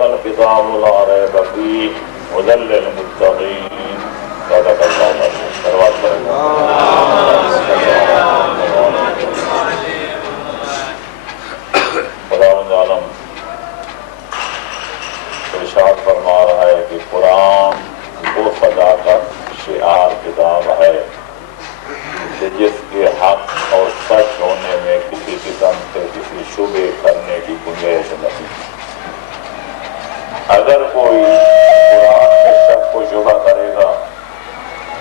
ذالک الکتاب لا ریب فیہ ھدی للمتقین صدق اللہ العظیم سروات خداوند عالم ارشاد فرما رہا ہے کہ قرآن وہ صداقت شعار کتاب ہے کہ جس کے حق اور سچ ہونے میں کسی قسم سے کسی شبہ کرنے کی گنجائش نہیں. اگر کوئی قرآن میں شک کو شبہ کرے گا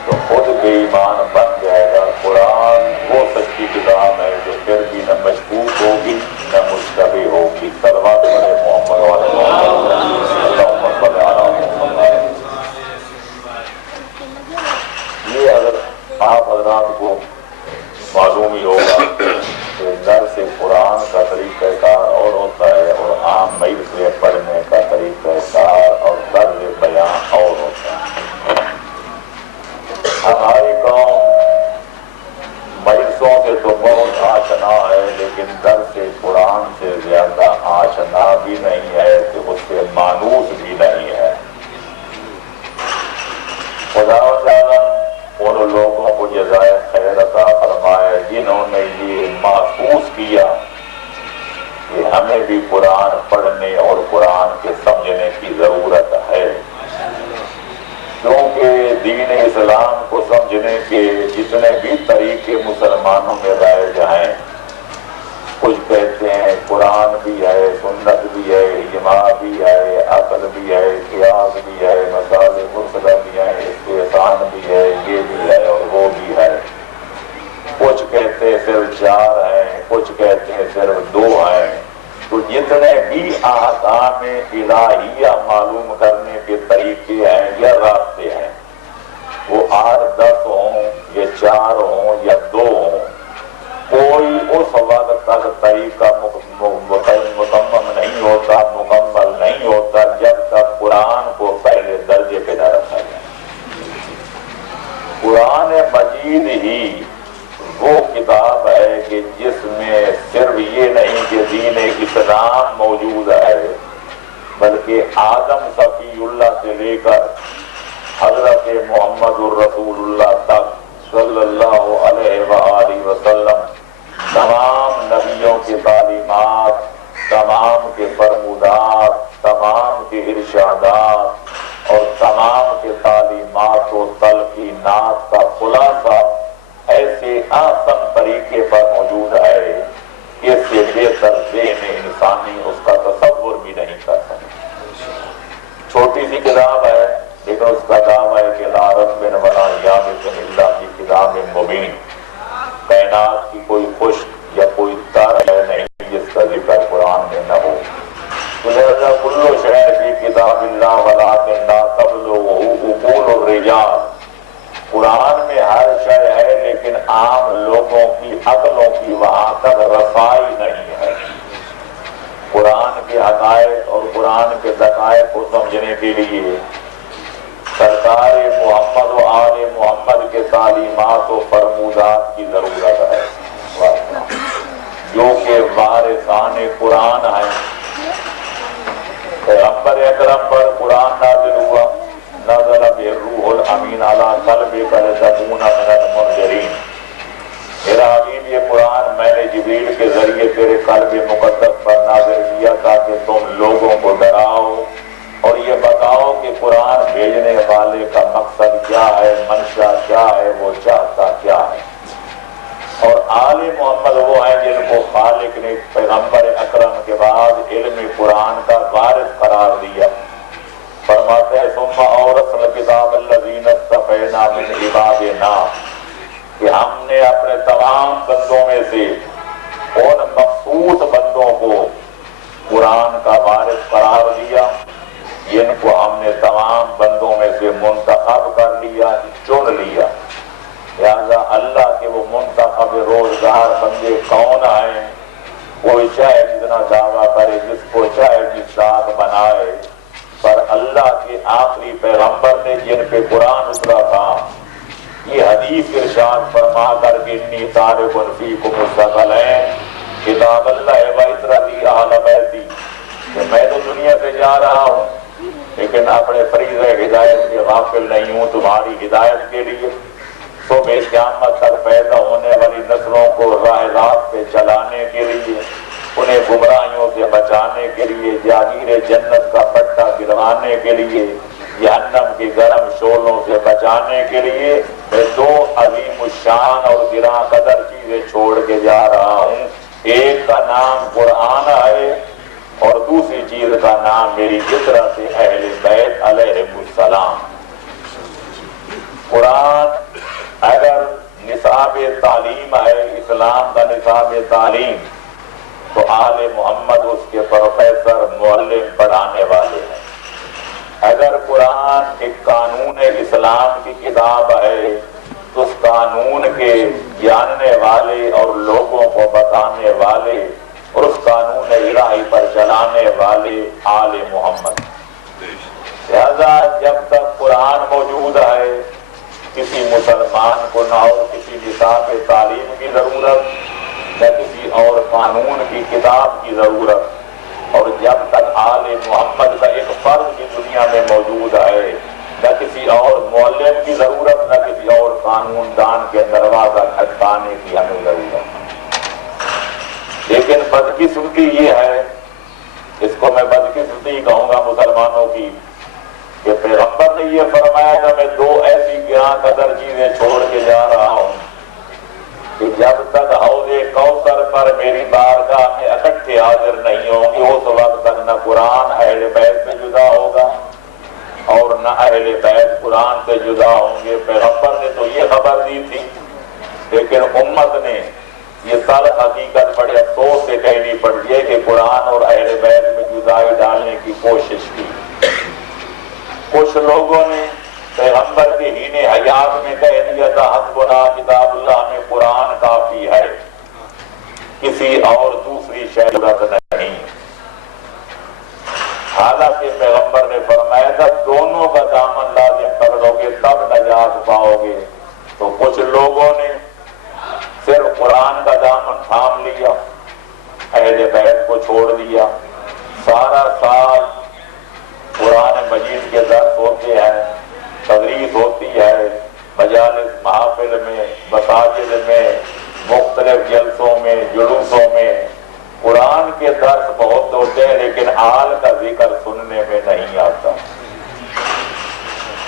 تو خود بے ایمان بن جائے گا. قرآن وہ سچی کتاب ہے جو پھر بھی نہ مشکوک ہوگی نہ مشتبہ ہوگی. صلوات پڑھے محمد والے اللہم صل علی محمد. یہ اگر آپ حضرات کو معلوم ہی ہوگا کہ درس قرآن کا طریقہ کار اور ہوتا ہے اور عام میل سے پڑھنے کا طریقہ کار اور طرز بیان اور ہوتا ہے. ہماری قوم میلوں سے تو بہت آشنا ہے لیکن درس قرآن سے زیادہ آشنا بھی نہیں ہے کہ اس سے مانوس بھی نہیں ہے. خدا تعالیٰ ان لوگوں کو جزائے خیر عطا فرمائے جنہوں نے یہ محسوس کیا کہ ہمیں بھی قرآن پڑھنے اور قرآن کے سمجھنے کی ضرورت ہے. کیونکہ دین اسلام کو سمجھنے کے جتنے بھی طریقے مسلمانوں میں رائج ہیں, کچھ کہتے ہیں قرآن بھی ہے, سنت بھی ہے, اجماع بھی ہے, عقل بھی ہے, قیاس بھی ہے, مسائل مرسلہ بھی ہیں, استحسان بھی ہے, یہ بھی ہے اور وہ بھی ہے. کچھ کہتے ہیں صرف 4 ہیں, کچھ کہتے ہیں صرف 2 ہیں. تو جتنے بھی احکام الہیہ معلوم کرنے کے طریقے ہیں یا راستے ہیں, وہ 8 10 ہوں یا 4 ہوں یا 2 ہوں, کوئی اس وقت تک طریقہ مکمل نہیں ہوتا, مکمل نہیں ہوتا جب تک قرآن کو پہلے درجے پہ نہ رکھا جائے. قرآن مجید ہی وہ کتاب ہے کہ جس میں صرف یہ نہیں کہ دین اسلام موجود ہے بلکہ آدم صفی اللہ سے لے کر حضرت محمد الرسول اللہ تک صلی اللہ علیہ وآلہ وسلم تمام نبیوں کی تعلیمات, تمام کے فرمودات, تمام کے ارشادات اور تمام کے تعلیمات و تلقینات کا خلاصہ ایسے آسان طریقے پر موجود ہے کہ اس سے بہتر ذہن انسانی اس کا تصور بھی نہیں کر سکتا. چھوٹی سی کتاب ہے لیکن اس کا دعویٰ ہے کہ لا رب ولا یابس الا فی کتاب مبین. کائنات کی کوئی خشک یا کوئی تارہ نہیں جس کا ذکر قرآن میں نہ ہو. لہذا کل شیء فی کتاب اللہ ولکن لا تبلغہ عقول الرجال. قرآن میں ہر شے ہے لیکن عام لوگوں کی عقلوں کی وہاں تک رسائی نہیں ہے. قرآن کے حقائق اور قرآن کے دقائق کو سمجھنے کے لیے سرکار محمد و آل محمد کے تعلیمات و فرمودات کی ضرورت ہے جو کہ وارثان قرآن ہیں. پیغمبر اکرم پر قرآن نازل ہوا, نزل به الروح الامین علی قلبک لتکون من المنذرین. میرا حبیب یہ قرآن میں نے جبریل کے ذریعے تیرے قلب مقدس پر نازل کیا تاکہ تم لوگوں کو ڈراؤ اور یہ بتاؤ کہ قرآن بھیجنے والے کا مقصد کیا ہے, منشا کیا ہے, وہ چاہتا کیا ہے. اور آل محمد وہ ہیں جن کو خالق نے پیغمبر اکرم کے بعد علم قرآن کا وارث قرار دیا. فرماتے ہیں ثم اورثنا الکتاب الذین اصطفینا من عبادنا, کہ ہم نے اپنے تمام بندوں میں سے ان مخصوص بندوں کو قرآن کا وارث قرار دیا جن کو ہم نے تمام بندوں میں سے منتخب کر لیا, چن لیا. لہذا اللہ کے وہ منتخب روزگار بندے کون ہیں؟ کوئی چاہے جتنا دعویٰ کرے, جس کو چاہے جس ساتھ بنائے, پر اللہ کے آخری پیغمبر نے جن پہ قرآن اترا تھا یہ حدیث ارشاد فرما کر کہ انی تارک فیکم الثقلین کتاب اللہ و عترتی اہل بیتی, کہ میں تو دنیا سے جا رہا ہوں نافل نہیں ہوں تمہاری ہدایت کے لیے، صبح قیامت تک پیدا ہونے والی نسلوں کو راہ راست پہ چلانے کے لیے، انہیں گمراہیوں سے بچانے کے لیے، جاگیر جنت کا پٹا گروانے کے لیے، جہنم کی گرم شعلوں سے بچانے کے لیے میں دو عظیم الشان اور گراں قدر چیزیں چھوڑ کے جا رہا ہوں۔ ایک کا نام قرآن ہے اور دوسری چیز کا نام میری فطرت اہل بیت علیہم السلام۔ قرآن اگر نصاب تعلیم ہے، اسلام کا نصاب تعلیم، تو آل محمد اس کے پروفیسر معلم پڑھانے والے ہیں۔ اگر قرآن ایک قانون اسلام کی کتاب ہے تو اس قانون کے جاننے والے اور لوگوں کو بتانے والے اور اس قانون الہی پر چلانے والے آل محمد۔ لہذا جب تک قرآن موجود ہے کسی مسلمان کو نہ اور کسی نصاب تعلیم کی ضرورت نہ کسی اور قانون کی کتاب کی ضرورت، اور جب تک آل محمد کا ایک فرد کی دنیا میں موجود ہے نہ کسی اور معلم کی ضرورت نہ کسی اور قانون دان کے دروازہ کھٹکانے کی ہمیں ضرورت۔ لیکن بدقسمتی یہ ہے، اس کو میں بدقسمتی کہوں گا مسلمانوں کی، کہ پیغمبر نے یہ فرمایا کہ میں دو ایسی گراں قدر چیزیں چھوڑ کے جا رہا ہوں کہ جب تک حوض کوثر پر میری بارگاہ میں اکٹھے حاضر نہیں ہوں گے اس وقت تک نہ قرآن اہل بیت سے جدا ہوگا اور نہ اہل بیت قرآن سے جدا ہوں گے۔ پیغمبر نے تو یہ خبر دی تھی، لیکن امت نے یہ تلخ حقیقت بڑے افسوس سے کہنی پڑتی ہے کہ قرآن اور اہل بیت میں جدائی ڈالنے کی کوشش کی۔ کچھ لوگوں نے پیغمبر کے ہین حیات میں کہہ دیا تھا حسبنا کتاب اللہ میں قرآن کافی ہے، کسی اور دوسری شے ضرورت نہیں۔ حالانکہ پیغمبر نے فرمایا تھا دونوں کا دامن لازم پکڑو گے تب نجات پاؤ گے۔ تو کچھ لوگوں نے صرف قرآن کا دامن تھام لیا، اہل بیت کو چھوڑ دیا۔ سارا سال قرآن مجید کے درس ہوتے ہیں، تدریس ہوتی ہے، مجالس محافل میں، مساجد میں، مختلف جلسوں میں، جلوسوں میں قرآن کے درس بہت ہوتے ہیں، لیکن آل کا ذکر سننے میں نہیں آتا۔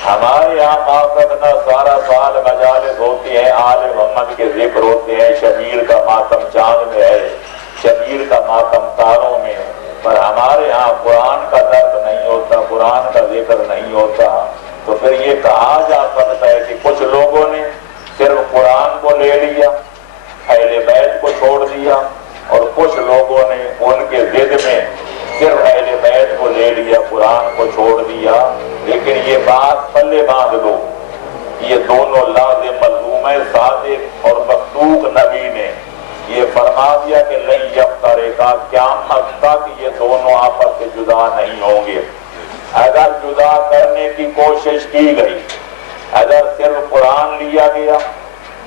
ہمارے یہاں معافرتنا سارا سال مجالس ہوتی ہیں، آل محمد کے ذکر ہوتے ہیں، شبیر کا ماتم چاند میں ہے، شبیر کا ماتم تاروں میں، پر ہمارے ہاں قرآن کا درس نہیں ہوتا، قرآن کا ذکر نہیں ہوتا۔ تو پھر یہ کہا جا سکتا ہے کہ کچھ لوگوں نے صرف قرآن کو لے لیا، اہل بیت کو چھوڑ دیا، اور کچھ لوگوں نے ان کے ضد میں صرف اہل بیت کو لے لیا، قرآن کو چھوڑ دیا۔ لیکن یہ بات پلے باندھ لو، یہ دونوں لازم ملزوم ہے۔ صادق اور مصدوق نبی نے یہ فرما دیا کہ لن یفترقا، قیامت تک یہ دونوں آپس سے جدا نہیں ہوں گے۔ اگر جدا کرنے کی کوشش کی گئی، اگر صرف قرآن لیا گیا،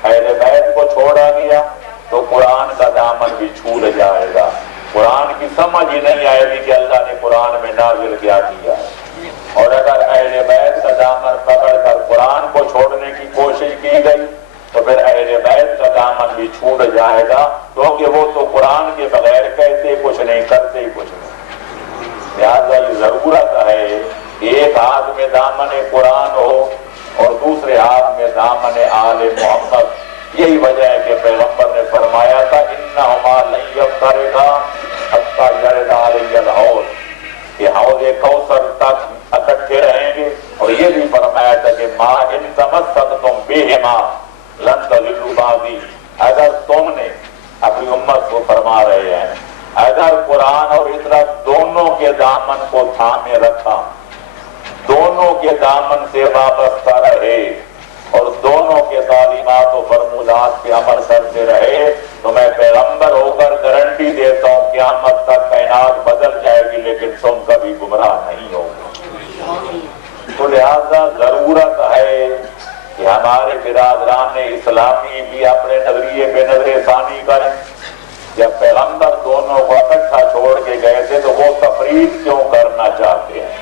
اہل بیت کو چھوڑا گیا، تو قرآن کا دامن بھی چھوٹ جائے گا۔ قرآن کی سمجھ ہی نہیں آئے گی کہ اللہ نے قرآن میں نازل کیا کیا ہے۔ اور اگر اہل بیت کا دامن پکڑ کر قرآن کو چھوڑنے کی کوشش کی گئی تو پھر اہل بیت کا دامن بھی چھوٹ جائے گا، کیونکہ وہ تو قرآن کے بغیر کہتے کچھ نہیں، کرتے ہی کچھ نہیں۔ لہٰذا یہ ضرورت ہے ایک ہاتھ میں دامن قرآن ہو اور دوسرے ہاتھ میں دامن آل محمد۔ یہی وجہ ہے کہ پیغمبر نے فرمایا تھا انہما لن یفترقا حتی یرد علی الحوض، کہ حوض کوثر تک اکٹھے رہیں گے۔ اور یہ بھی فرمایا تھا کہ ما ان تمسکتم بہما لن تضلوا بعدی، اگر تم نے اپنی امت کو فرما رہے ہیں اگر قرآن اور اطاعت دونوں کے دامن کو تھامے رکھا، دونوں کے دامن سے وابستہ رہے اور دونوں کے تعلیمات و فرمودات پہ عمل کرتے رہے، تو میں پیغمبر ہو کر گارنٹی دیتا ہوں قیامت تک کائنات بدل جائے گی لیکن تم کبھی گمراہ نہیں ہوگے۔ تو لہذا ضرورت ہے کہ ہمارے برادران اسلامی بھی اپنے نظریے پہ نظر ثانی کریں۔ جب پیغمبر دونوں کو اکٹھا چھوڑ کے گئے تھے تو وہ تفریق کیوں کرنا چاہتے ہیں؟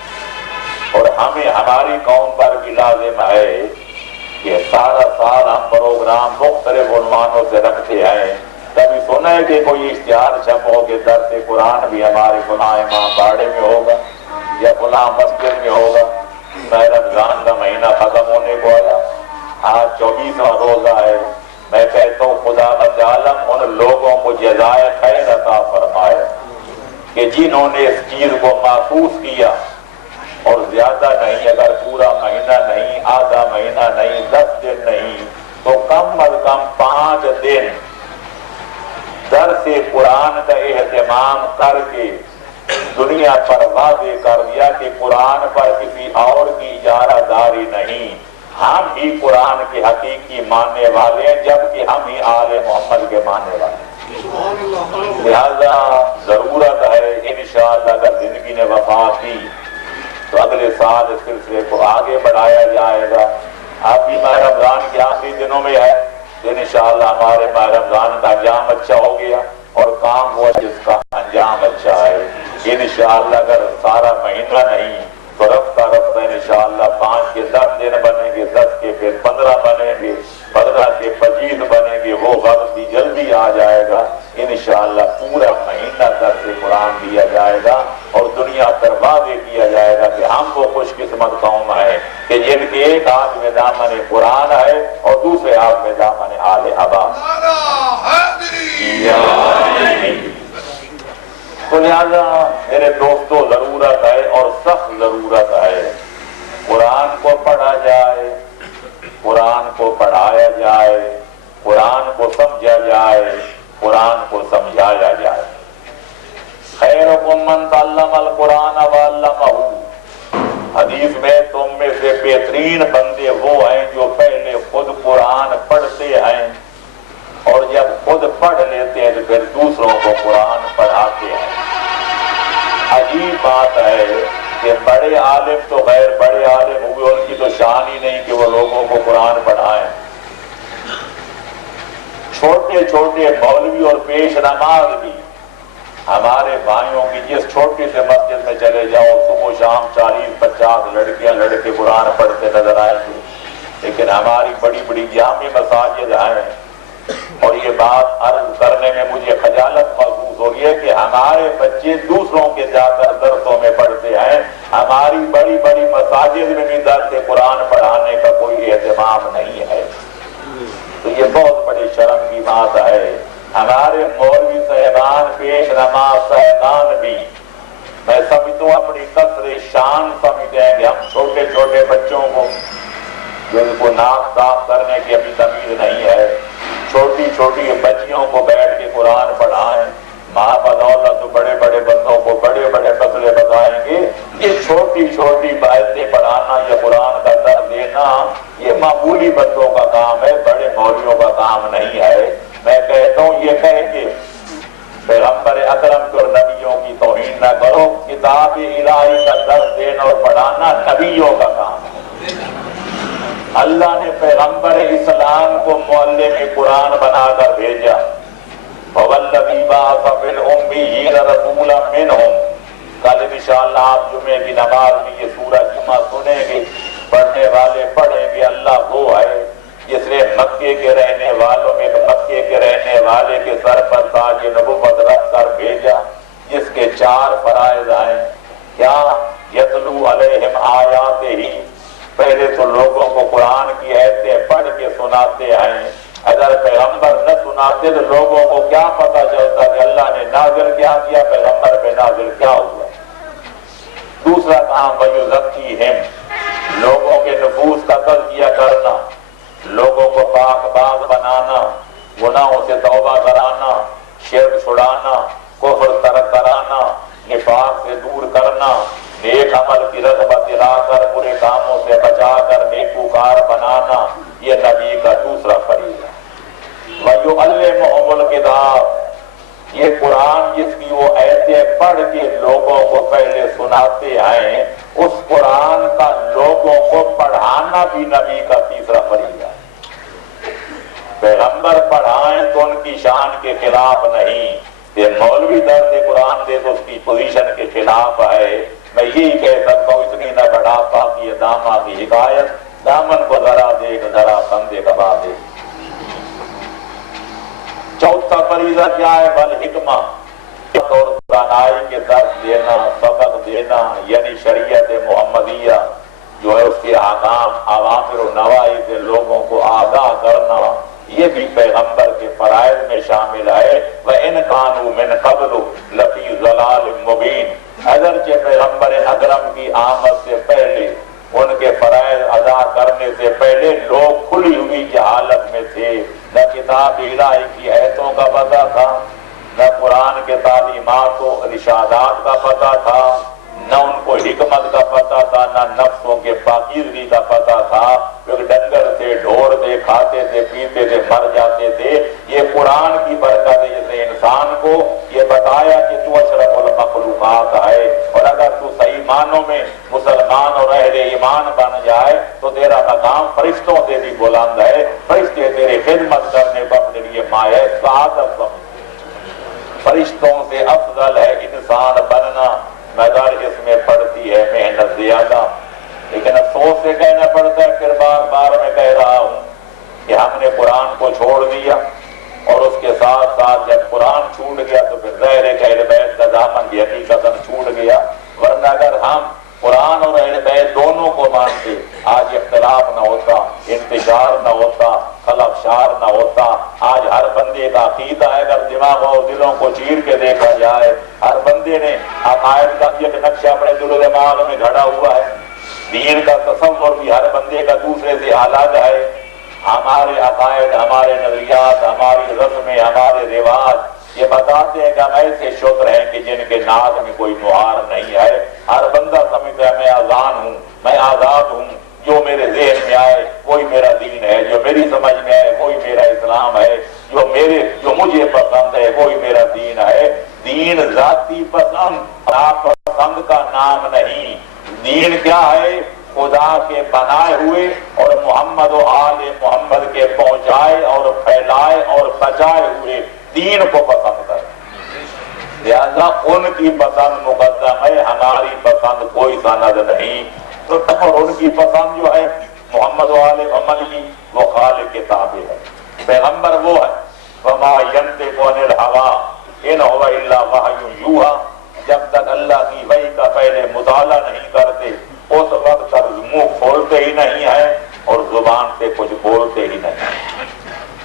اور ہمیں ہماری قوم پر بھی لازم سارا سال ہم پروگرام مختلف عنوانوں سے رکھتے ہیں. کبھی سنا ہے کہ کوئی اشتہار چھپ ہو کہ درس قرآن بھی ہمارے فلاں امام باڑے میں ہوگا یا فلاں مسجد میں ہوگا؟ میں رمضان کا مہینہ ختم ہونے کو آیا، آج 24واں روزہ ہے. میں کہتا ہوں خدا بند عالم ان لوگوں کو جزائے خیر عطا فرمائے کہ جنہوں نے اس چیز کو محسوس کیا، اور زیادہ نہیں، اگر پورا مہینہ نہیں، آدھا مہینہ نہیں، 10 دن نہیں تو کم از کم 5 دن درس قرآن کا اہتمام کر کے دنیا پر واضح کر دیا کہ قرآن پر کسی اور کی اجارہ داری نہیں، ہم ہی قرآن کے حقیقی ماننے والے ہیں، جبکہ ہم ہی آل محمد کے ماننے والے ہیں. لہذا ضرورت ہے انشاءاللہ اگر زندگی نے وفا کی تو اگلے سال اس سلسلے کو آگے بڑھایا جائے گا. اب بھی ماہ رمضان کے آخری دنوں میں ہے، انشاءاللہ ہمارے ماہ رمضان کا انجام اچھا ہو گیا اور کام ہوا جس کا انجام اچھا ہے. انشاءاللہ اگر سارا مہینہ نہیں تو رفتہ رفتہ انشاءاللہ 5 کے 10 دن بنیں گے، 10 کے پھر 15 بنیں گے، 15 کے 25 بنیں گے. وہ وقت بھی جلدی آ جائے گا انشاءاللہ. پورا مہینہ درس قرآن دیا جائے گا اور دنیا پر واضح کیا جائے گا کہ ہم وہ خوش قسمت قوم ہیں کہ جن کے ایک ہاتھ میں دامن قرآن ہے اور دوسرے ہاتھ میں دامن آل حباب. تو لہذا میرے دوستو ضرورت ہے اور سخت ضرورت ہے قرآن کو پڑھا جائے، قرآن کو پڑھایا جائے، قرآن کو سمجھا جائے، قرآن کو سمجھایا جائے. خیرکم من تعلم القرآن وعلمہ. حدیث میں تم میں سے بہترین بندے وہ ہیں جو پہلے خود قرآن پڑھتے ہیں اور جب خود پڑھ لیتے ہیں تو پھر دوسروں کو قرآن پڑھاتے ہیں. عجیب بات ہے کہ بڑے عالم تو غیر بڑے عالم ہوئے، ان کی تو شان ہی نہیں کہ وہ لوگوں کو قرآن پڑھائیں. چھوٹے چھوٹے مولوی اور پیش نماز بھی ہمارے بھائیوں کی، جس چھوٹی سے مسجد میں چلے جاؤ صبح و شام 40-50 لڑکیاں لڑکے قرآن پڑھتے نظر آئیں گے. لیکن ہماری بڑی بڑی جامع مساجد ہیں اور یہ بات عرض کرنے میں مجھے خجالت محسوس ہو رہی ہے کہ ہمارے بچے دوسروں کے جا کر درسوں میں پڑھتے ہیں، ہماری بڑی بڑی مساجد میں بھی درس قرآن پڑھانے کا کوئی اہتمام نہیں ہے. تو یہ بہت بڑی شرم کی بات ہے. ہمارے مولوی صاحبان پیش نماز صاحبان بھی میں سمجھتا ہوں اپنی قصر شان سمجھتے ہیں کہ ہم چھوٹے چھوٹے بچوں کو جن کو ناک صاف کرنے کی ابھی تمیز نہیں ہے، چھوٹی چھوٹی بچیوں کو بیٹھ کے قرآن پڑھائیں. ماں بدولت تو بڑے بڑے بندوں کو بڑے بڑے مسئلے بتائیں گے. یہ چھوٹی چھوٹی باتیں پڑھانا یا قرآن کا درس دینا یہ معمولی بندوں کا کام ہے، بڑے مولویوں کا کام نہیں ہے. میں کہتا ہوں یہ کہہ کے پیغمبر اکرم کو نبیوں کی توہین نہ کرو. کتاب الہی کا درس دینا اور پڑھانا نبیوں کا کام ہے. اللہ نے پیغمبر اسلام کو معلم قرآن بنا کر بھیجا. وَوَالَّذِي بَعَثَ فِي الْأُمِّيِّينَ رَسُولًا مِّنْهُمْ. کل انشاءاللہ آپ جمعے کی نماز میں یہ سورہ جمعہ سنیں گے، پڑھنے والے پڑھیں گے. اللہ وہ ہے جس نے مکے کے رہنے والوں میں مکے کے رہنے والے کے سر پر تاج نبوت رکھ کر بھیجا، جس کے 4 فرائض ہیں. کیا؟ یتلو علیہم آیات ہی. پہلے تو لوگوں کو قرآن کی آیتیں پڑھ کے سناتے ہیں. اگر پیغمبر نہ سناتے تو لوگوں کو کیا پتہ چلتا کہ اللہ نے نازل کیا کیا، پیغمبر پہ نازل کیا ہوا. دوسرا کام وَيُزَكِّيهِمْ. لوگوں کے نفوس کا تزکیہ کرنا، لوگوں کو پاک باز بنانا، گناہوں سے توبہ کرانا، شرک چھڑانا، کفر ترک کرانا، نفاق سے دور کرنا، نیک عمل کی رغبت دلا کر برے کاموں سے بچا کر نیکوکار بنانا. یہ نبی کا دوسرا فریضہ. وَيُعَلِّمُهُمُ الْكِتَابَ. یہ قرآن جس کی وہ آیتیں پڑھ کے لوگوں کو پہلے سناتے ہیں، اس قرآن کا لوگوں کو پڑھانا بھی نبی کا تیسرا فریضہ. پیغمبر پڑھائیں تو ان کی شان کے خلاف نہیں، یہ مولوی درس قرآن دے تو اس کی پوزیشن کے خلاف ہے. میں یہی کہہ سکتا ہوں اتنی نہ بڑھاپا کی داما کی حکایت دامن کو ذرا دیکھ ذرا بندے کبا دے. چوتھا فریضہ کیا ہے؟ بل حکمہ، اور دانائی کے درس دینا، سبق دینا، یعنی شریعت محمدیہ جو ہے اس کے احکام، اوامر و نواہی سے لوگوں کو آگاہ کرنا، یہ بھی پیغمبر کے فرائض میں شامل ہے. وَإِنْ كَانُوا مِنْ قَبْلُ لَفِي ضَلَالٍ مُبِينٍ. اگرچہ پیغمبر اکرم کی آمد سے پہلے، ان کے فرائض ادا کرنے سے پہلے لوگ کھلی ہوئی جہالت میں تھے. نہ کتاب الہی کی آیتوں کا پتہ تھا، نہ قرآن کے تعلیمات و ارشادات کا پتہ تھا، نہ ان کو حکمت کا پتہ تھا، نہ نفسوں کے پاکیزگی کا پتہ تھا. ایک ڈنگر تھے، ڈھور تھے، کھاتے تھے، پیتے تھے، مر جاتے تھے. یہ قرآن کی برکت ہے جس نے انسان کو یہ بتایا کہ تو اشرف المخلوقات ہے، اور اگر تو صحیح معنوں میں مسلمان اور اہل ایمان بن جائے تو تیرا مقام فرشتوں سے بھی بلند ہے. فرشتے تیرے خدمت کرنے کو اپنے لیے مایہ سعادت سمجھتے. فرشتوں سے افضل ہے انسان بننا، مگر اس میں پڑتی ہے محنت زیادہ. لیکن افسوس سے کہنا پڑتا ہے، پھر بار بار میں کہہ رہا ہوں کہ ہم نے قرآن کو چھوڑ دیا، اور اس کے ساتھ ساتھ جب قرآن چھوٹ گیا تو پھر ظاہر ہے کہ اہل بیت کا دامن بھی حقیقتاً چھوٹ گیا. ورنہ اگر ہم قرآن اور اہل بیت دونوں کو مانتے، آج اختلاف نہ ہوتا، انتشار نہ ہوتا، خلفشار نہ ہوتا. آج ہر بندے کا عقیدہ ہے، اگر دماغ اور دلوں کو چیر کے دیکھا جائے، ہر بندے نے عقائد کا ایک نقشہ اپنے دل و دماغ میں گھڑا ہوا ہے. دین کا تصور بھی ہر بندے کا دوسرے سے الگ ہے. ہمارے عقائد، ہمارے نظریات، ہماری رسمیں، ہمارے رواج یہ بتاتے ہیں کہ ہم ایسے شتر ہیں کہ جن کے ناک میں کوئی نہار نہیں ہے. ہر بندہ سمجھتا ہے میں آزاد ہوں، میں آزاد ہوں، جو میرے ذہن میں آئے وہی میرا دین ہے، جو میری سمجھ میں آئے وہی میرا اسلام ہے، جو مجھے پسند ہے وہی میرا دین ہے. دین ذاتی پسند، ناپسند کا نام نہیں. دین کیا ہے؟ خدا کے بنائے ہوئے اور محمد و آل محمد کے پہنچائے اور پھیلائے اور بچائے ہوئے دین کو پسند کرے. لہذا ان کی پسند مقدم ہے، ہماری پسند کوئی سند نہیں. اور ان کی پسند جو ہے محمد و آل محمد کی، وہ خالق کے تابع ہے. پیغمبر وہ ہے وما ينطق عن الهوى ان هو الا وحی یوحی. جب تک اللہ کی وحی کا پہلے مطالعہ نہیں کرتے اس وقت تک منہ کھولتے ہی نہیں ہیں اور زبان سے کچھ بولتے ہی نہیں.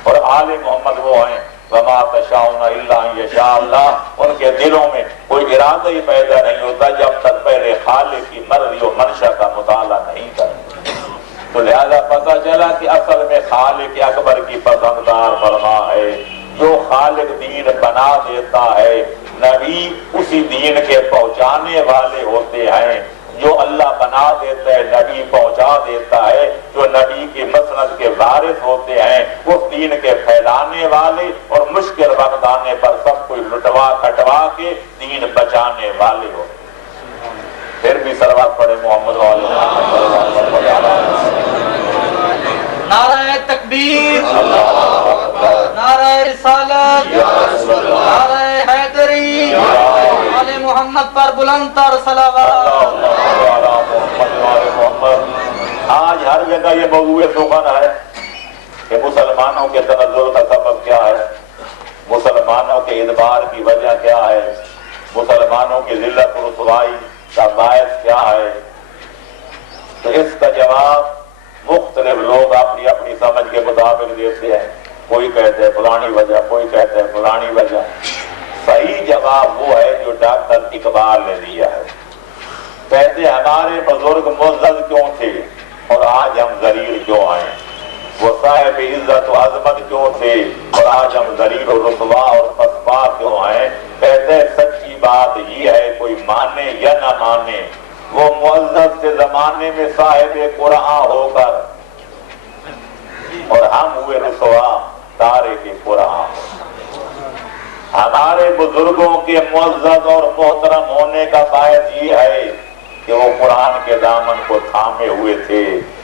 اور آل محمد وہ ہیں وما تشاؤون الا ان یشاء اللہ. ان کے دلوں میں کوئی ارادہ ہی پیدا نہیں ہوتا جب تک پہلے خالق کی مرضی و منشا کا مطالعہ نہیں کرتے. تو لہذا پتہ چلا کہ اصل میں خالق اکبر کی پسنددار فرما ہے. جو خالق دین بنا دیتا ہے، نبی اسی دین کے پہنچانے والے ہوتے ہیں. جو اللہ بنا دیتا ہے نبی پہنچا دیتا ہے. جو نبی کے مسند کے وارث ہوتے ہیں وہ دین کے پھیلانے والے اور مشکل وقت آنے پر سب کوئی لٹوا کٹوا کے دین بچانے والے ہوتے ہیں. پھر بھی صلوات پڑھے محمد نعرہ تکبیر، نعرہ رسالت، نعرہ حیدری، آل محمد پر بلند تر صلوات. آج ہر جگہ یہ موضوع سخن ہے کہ مسلمانوں کے تنزل کا سبب کیا ہے، مسلمانوں کے ادبار کی وجہ کیا ہے، مسلمانوں کی ذلت و رسوائی کا باعث کیا ہے. تو اس کا جواب مختلف لوگ اپنی اپنی سمجھ کے مطابق دیتے ہیں. کوئی کہتے ہیں فلانی وجہ، کوئی کہتے ہیں فلانی وجہ. صحیح جواب وہ ہے جو ڈاکٹر اقبال نے دیا ہے. کہتے ہمارے بزرگ معزز کیوں تھے اور آج ہم ذلیل کیوں ہیں، وہ صاحب عزت و عظمت کیوں تھے اور آج ہم ذلیل و رسوا اور پسپا کیوں ہیں. کہتے سچی بات یہ ہے، کوئی مانے یا نہ مانے، وہ معزز سے زمانے میں صاحب قرآن ہو کر اور ہم ہوئے رسوا تارک قرآن. ہمارے بزرگوں کے معزز اور محترم ہونے کا باعث یہ ہے کہ وہ قرآن کے دامن کو تھامے ہوئے تھے،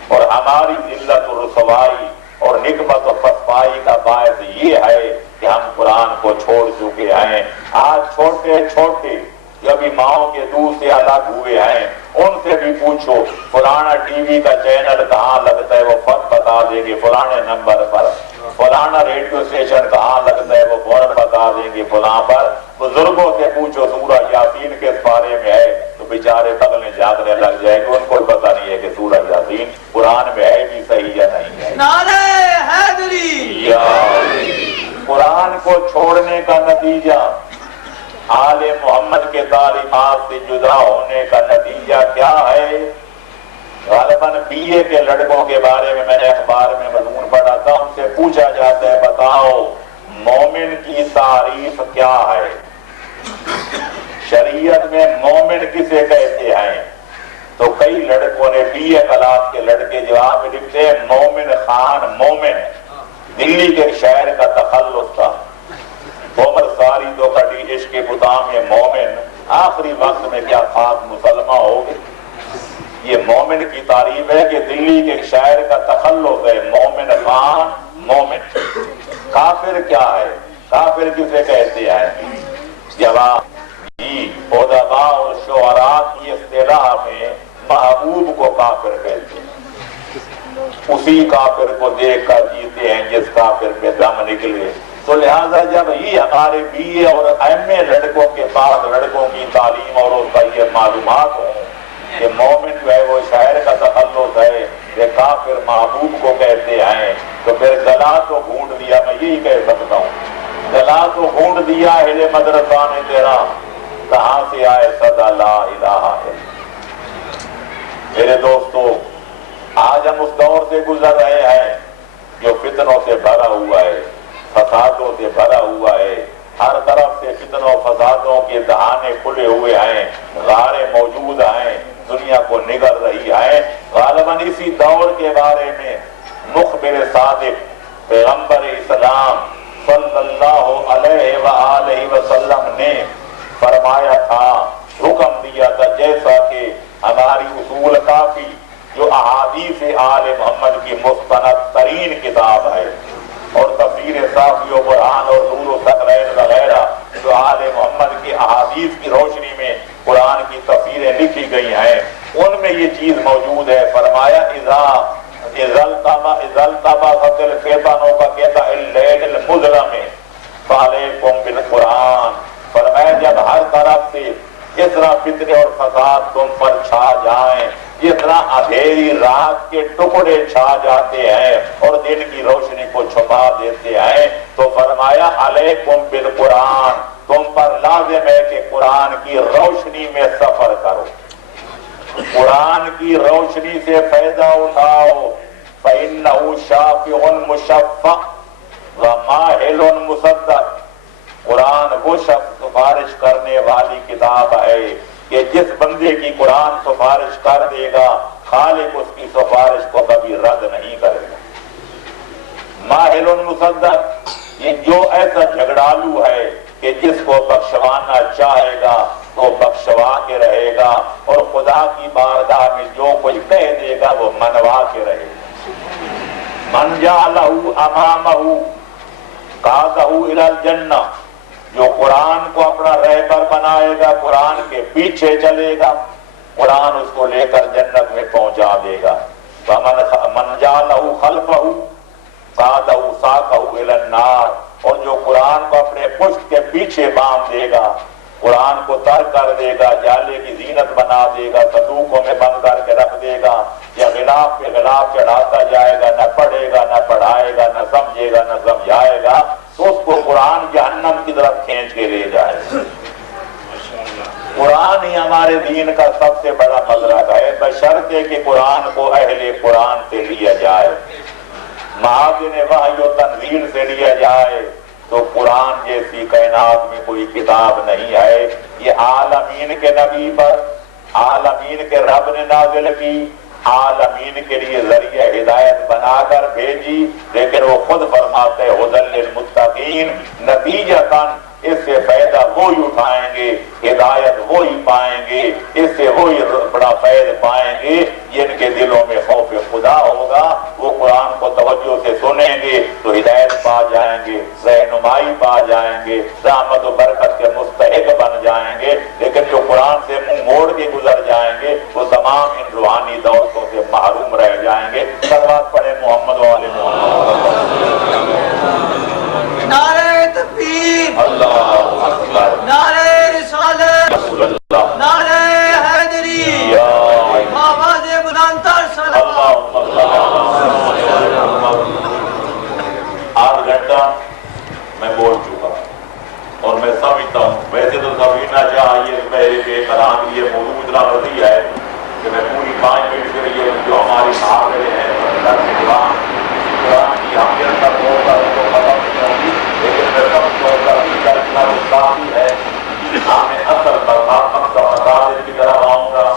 اور ہماری ذلت و رسوائی اور نکبت و پسپائی کا باعث یہ ہے کہ ہم قرآن کو چھوڑ چکے ہیں. آج چھوٹے چھوٹے جو ابھی ماؤں کے دودھ سے الگ ہوئے ہیں ان سے بھی پوچھو فلانا ٹی وی کا چینل کہاں لگتا ہے وہ فوراً بتا دیں گے فلانے نمبر پر، فلانا ریڈیو اسٹیشن کہاں لگتا ہے وہ فوراً بتا دیں گے فلاں پر۔ بزرگوں سے پوچھو سورہ یاسین کس پارے میں ہے تو بیچارے بغلیں جاگنے لگ جائیں گے، ان کو پتہ نہیں ہے کہ سورہ یاسین قرآن میں ہے بھی صحیح یا نہیں ہے۔ نعرہ حیدری! قرآن کو چھوڑنے کا نتیجہ، آل محمد کے تعلیمات سے جدا ہونے کا نتیجہ کیا ہے؟ غالباً بی اے کے لڑکوں کے بارے میں نے اخبار میں مضمون پڑھا تھا، ان سے پوچھا جاتا ہے بتاؤ مومن کی تعریف کیا ہے؟ شریعت میں مومن کسے کہتے ہیں؟ تو کئی لڑکوں نے بی اے کلاس کے لڑکے جواب میں لکھتے ہیں مومن خان مومن، دلی کے شہر کا تخلص تھا، عمر ساری تو کٹی عشق بتام یہ مومن، آخری وقت میں کیا خاص مسلمان ہو گئے۔ یہ مومن کی تعریف ہے کہ دلی کے شہر کا تخلص ہے مومن خان مومن۔ کافر کیا ہے؟ کافر کسے کہتے ہیں؟ جواب جی ادباء اور شعراء کی اصطلاح میں محبوب کو کافر کہتے ہیں، اسی کافر کو دیکھ کر جیتے ہیں جس کافر پہ دم نکلے۔ تو لہذا جب یہ ہمارے بی اے اور ایم اے لڑکوں کے پاس لڑکوں کی تعلیم اور اس کا یہ معلومات ہوں کہ مومن جو ہے وہ شاعر کا تخلص ہے، یہ کافر محبوب کو کہتے ہیں، تو پھر گلا تو گھونٹ دیا، میں یہی کہہ سکتا ہوں گلا تو گھونٹ دیا اہل مدرسہ نے تیرا، کہاں سے آئے صدا لا الہ الا اللہ۔ میرے دوستو آج ہم اس دور سے گزر رہے ہیں جو فتنوں سے بھرا ہوا ہے، فسادوں سے بھرا ہوا ہے، ہر طرف سے فتنوں فسادوں کے دہانے کھلے ہوئے ہیں، غاریں موجود ہیں، دنیا کو نگل رہی ہے۔ غالباً اسی دور کے بارے میں مخبر صادق پیغمبر اسلام صلی اللہ علیہ وآلہ وسلم نے فرمایا تھا، حکم دیا تھا، جیسا کہ ہماری اصول کافی جو احادیث آل محمد کی مستند ترین کتاب ہے، اور تفسیر صافی و قرآن اور نور الثقلین وغیرہ جو آل محمد کی احادیث کی روشنی میں قرآن کی تفسیریں لکھی گئی ہیں، ان میں یہ چیز موجود ہے۔ فرمایا اذلتبست الفتن کقطع اللیل المظلم فعلیکم بالقرآن۔ فرمایا جب ہر طرف سے اس طرح فتنے اور فساد تم پر چھا جائیں، جس طرح اندھیری رات کے ٹکڑے چھا جاتے ہیں اور دن کی روشنی کو چھپا دیتے ہیں، تو فرمایا علیکم بالقرآن، تم پر لازم ہے کہ قرآن کی روشنی میں سفر کرو، قرآن کی روشنی سے فائدہ اٹھاؤ۔ فَإِنَّهُ شَافِعٌ مُشَفَّعٌ وَمَاهِلٌ مُصَدَّقٌ۔ قرآن وہ شخص سفارش کرنے والی کتاب ہے کہ جس بندے کی قرآن سفارش کر دے گا خالق اس کی سفارش کو کبھی رد نہیں کرے گا۔ ماہل مصدق، یہ جو ایسا جھگڑالو ہے کہ جس کو بخشوانا چاہے گا تو بخشوا کے رہے گا، اور خدا کی بارگاہ میں جو کچھ کہہ دے گا وہ منوا کے رہے گا۔ من جعلہ امامہ قادہ الی الجنہ، جو قرآن کو اپنا رہبر بنائے گا، قرآن کے پیچھے چلے گا، قرآن اس کو لے کر جنت میں پہنچا دے گا۔ من جعلہ خلفہ قادہ ساقہ الی النار، اور جو قرآن کو اپنے پشت کے پیچھے باندھ دے گا، قرآن کو ترک کر دے گا، جالے کی زینت بنا دے گا، صندوقوں میں بند کر کے رکھ دے گا، یا غلاف پہ غلاف چڑھاتا جائے گا، نہ پڑھے گا نہ پڑھائے گا نہ سمجھے گا نہ سمجھائے گا، تو اس کو قرآن جہنم کی طرف کھینچ کے لے جائے گا۔ قرآن ہی ہمارے دین کا سب سے بڑا مدرک ہے، بشرطے کہ قرآن کو اہل قرآن سے لیا جائے، معادن وحی و تنزیل سے لیا جائے، تو قرآن جیسی کائنات میں کوئی کتاب نہیں ہے۔ یہ عالمین کے نبی پر عالمین کے رب نے نازل کی، عالمین کے لیے ذریعہ ہدایت بنا کر بھیجی، لیکن وہ خود فرماتے ھدی للمتقین، نتیجتاً اس سے فائدہ وہی اٹھائیں گے، ہدایت وہی پائیں گے، اس سے وہی بڑا فائد پائیں گے جن کے دلوں میں خوف خدا ہوگا۔ وہ قرآن کو توجہ سے سنیں گے تو ہدایت پا جائیں گے، رہنمائی پا جائیں گے، رحمت و برکت کے مستحق بن جائیں گے۔ لیکن جو گے وہ تمام ان روحانی دولتوں سے محروم رہ جائیں گے. صلوات پڑھیں محمد والے محمد. نعرہ تکبیر، اللہ اکبر. نعرہ رسالت، رسول اللہ نعرہ حیدری، یا آواز بلندتر صلوات. آدھ گھنٹہ میں بول چکا اور میں سمجھتا ہوں ویسے تو سمجھنا چاہیے میرے کے کلام کی یہ موضوع اتنا وسیع ہے کہ میں پوری 5 منٹ کے لیے جو ہماری محاورے ہیں قرآن کی اہمیت کا طور پر اس کو ختم نہیں ہوگی، لیکن میں سب کو اتنا کافی ہے. ہمیں اصل مقصد کی طرف آؤں گا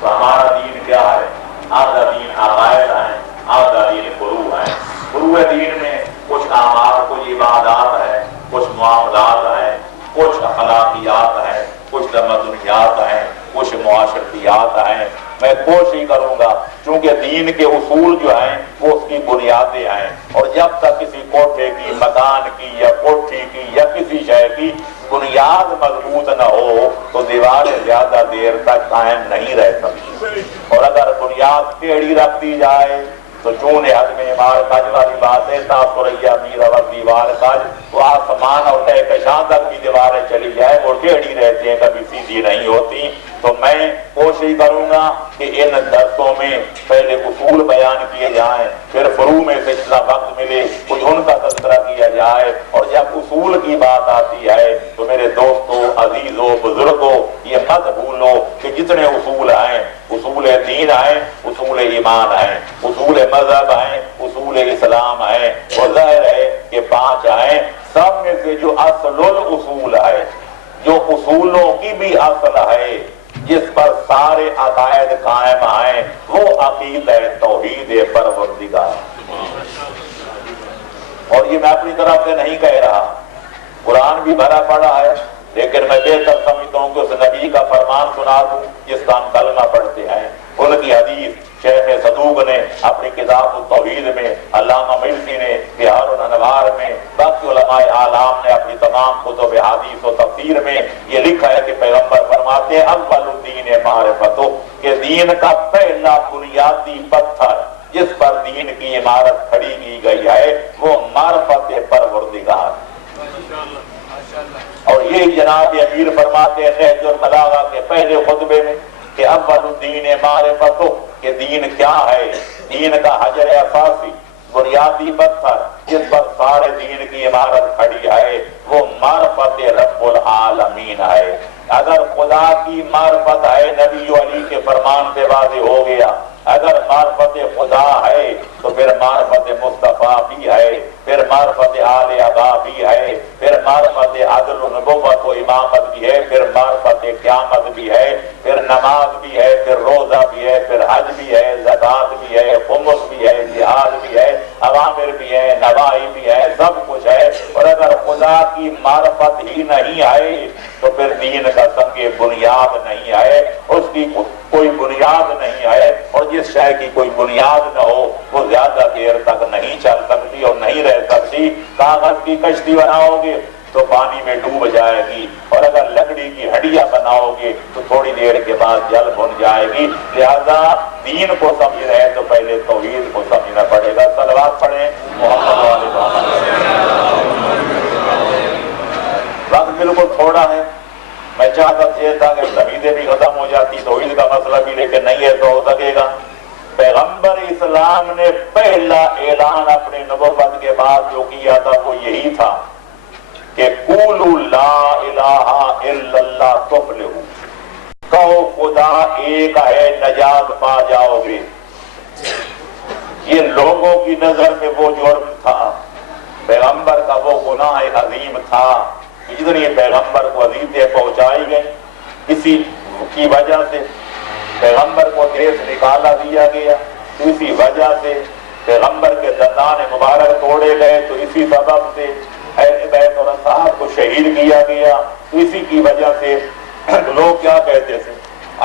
تو ہمارا دین کیا ہے؟ آدھا دین عقائد ہیں، آدھا دین فروع ہیں. فروع دین میں کچھ اعمال، کچھ عبادات ہیں، کچھ معاملات ہیں، کچھ اخلاقیات ہیں، کچھ تمدنیات ہیں، کچھ معاشرتیات ہیں. میں کوشش کروں گا چونکہ دین کے اصول جو ہیں وہ اس کی بنیادیں ہیں، اور جب تک کسی کوٹھے کی، مکان کی یا کوٹھی کی یا کسی شے کی بنیاد مضبوط نہ ہو تو دیواریں زیادہ دیر تک قائم نہیں رہ سکتی. اور اگر بنیاد ٹیڑھی رکھ دی جائے تو چون حد میں مار کاج والی بات ہے، تاثریا میر اور دیوار کاج، تو آسمان اور کہکشاں تک بھی دیواریں چلی جائے وہ ٹیڑھی رہتی ہیں، کبھی سیدھی نہیں ہوتی. تو میں کوشش کروں گا کہ ان درسوں میں پہلے اصول بیان کیے جائیں، پھر فروع میں سے جتنا وقت ملے کچھ ان کا تذکرہ کیا جائے. اور جب اصول کی بات آتی ہے تو میرے دوستوں، عزیزوں، بزرگوں، یہ مت بھولو کہ جتنے اصول ہیں، اصول دین ہیں، اصول ایمان ہیں، اصول مذہب ہیں، اصول اسلام ہیں، وہ ظاہر ہے کہ 5 ہیں. سب میں سے جو اصل الاصول ہے، جو اصولوں کی بھی اصل ہے، جس پر سارے عقائد قائم ہیں، وہ عقیدہ توحید پروردگار. اور یہ میں اپنی طرف سے نہیں کہہ رہا، قرآن بھی بھرا پڑا ہے، لیکن میں بہتر سمجھتا ہوں کہ اس نبی کا فرمان سنا دوں جس کا ہم کلمہ پڑھتے ہیں. ان کی حدیث شیخ صدوق نے اپنی کتاب التوحید میں، علامہ ملسی نے بہار الانوار میں، باقی علماء اعلام نے اپنی تمام کتب حدیث و تفسیر میں یہ لکھا ہے کہ پیغمبر فرماتے ہیں اول الدین معرفت، کہ دین کا پہلا بنیادی پتھر جس پر دین کی عمارت کھڑی کی گئی ہے وہ معرفت پروردگار. اور یہ جناب امیر فرماتے ہیں نہج البلاغہ کے پہلے خطبے میں کہ اول الدین معرفت، کہ دین کیا ہے؟ دین کا حجر اساسی، بنیادی پتھر جس پر سارے دین کی عمارت کھڑی ہے وہ معرفت رب العالمین ہے. اگر خدا کی معرفت ہے نبی علی کے فرمان سے واضح ہو گیا. اگر معرفت خدا ہے تو پھر معرفت مصطفیٰ بھی ہے، پھر معرفت آل عبا بھی ہے، پھر معرفت عدل و نبوت و امامت بھی ہے، پھر معرفت قیامت بھی ہے، پھر نماز بھی ہے، پھر روزہ بھی ہے، پھر حج بھی ہے، زکوٰۃ بھی ہے، خمس بھی ہے، جہاد بھی ہے، اوامر بھی ہے، نواہی بھی ہے، سب کچھ ہے. اور اگر خدا کی معرفت ہی نہیں ہے تو پھر دین کا سنگ بنیاد نہیں ہے، اس کی کوئی بنیاد نہیں ہے. اور جس شے کی کوئی بنیاد نہ ہو وہ زیادہ دیر تک نہیں چل سکتی اور نہیں رہ سکتی. کاغذ کی کشتی بناؤ گے تو پانی میں ڈوب جائے گی، اور اگر لکڑی کی ہڈیاں بناؤ گے تو تھوڑی دیر کے بعد جل بھن جائے گی. لہذا دین کو سمجھ رہے ہیں تو پہلے توحید کو سمجھنا پڑے گا. صلوات پڑھیں محمد والے محمد. وقت بالکل تھوڑا ہے، میں چاہتا یہ تھا کہ تمہیدیں بھی ختم ہو جاتی، توحید کا مسئلہ بھی، لیکن نہیں ہے تو ہو سکے گا. پیغمبر اسلام نے پہلا اعلان اپنے نبوت کے بعد جو کیا تھا وہ یہی تھا کہ قولوا لا الہ الا اللہ تفلحوا، کہو خدا ایک ہے نجات پا جاؤ گے. یہ لوگوں کی نظر میں وہ جرم تھا، پیغمبر کا وہ گناہ عظیم تھا. اتنی پیغمبر کو اذیتیں پہنچائی گئی، اسی کی وجہ سے پیغمبر کو دیس نکالا دیا گیا، اسی وجہ سے پیغمبر کے دندان مبارک توڑے گئے، تو اسی سبب سے اہل بیت اور اصحاب کو شہید کیا گیا. اسی کی وجہ سے لوگ کیا کہتے تھے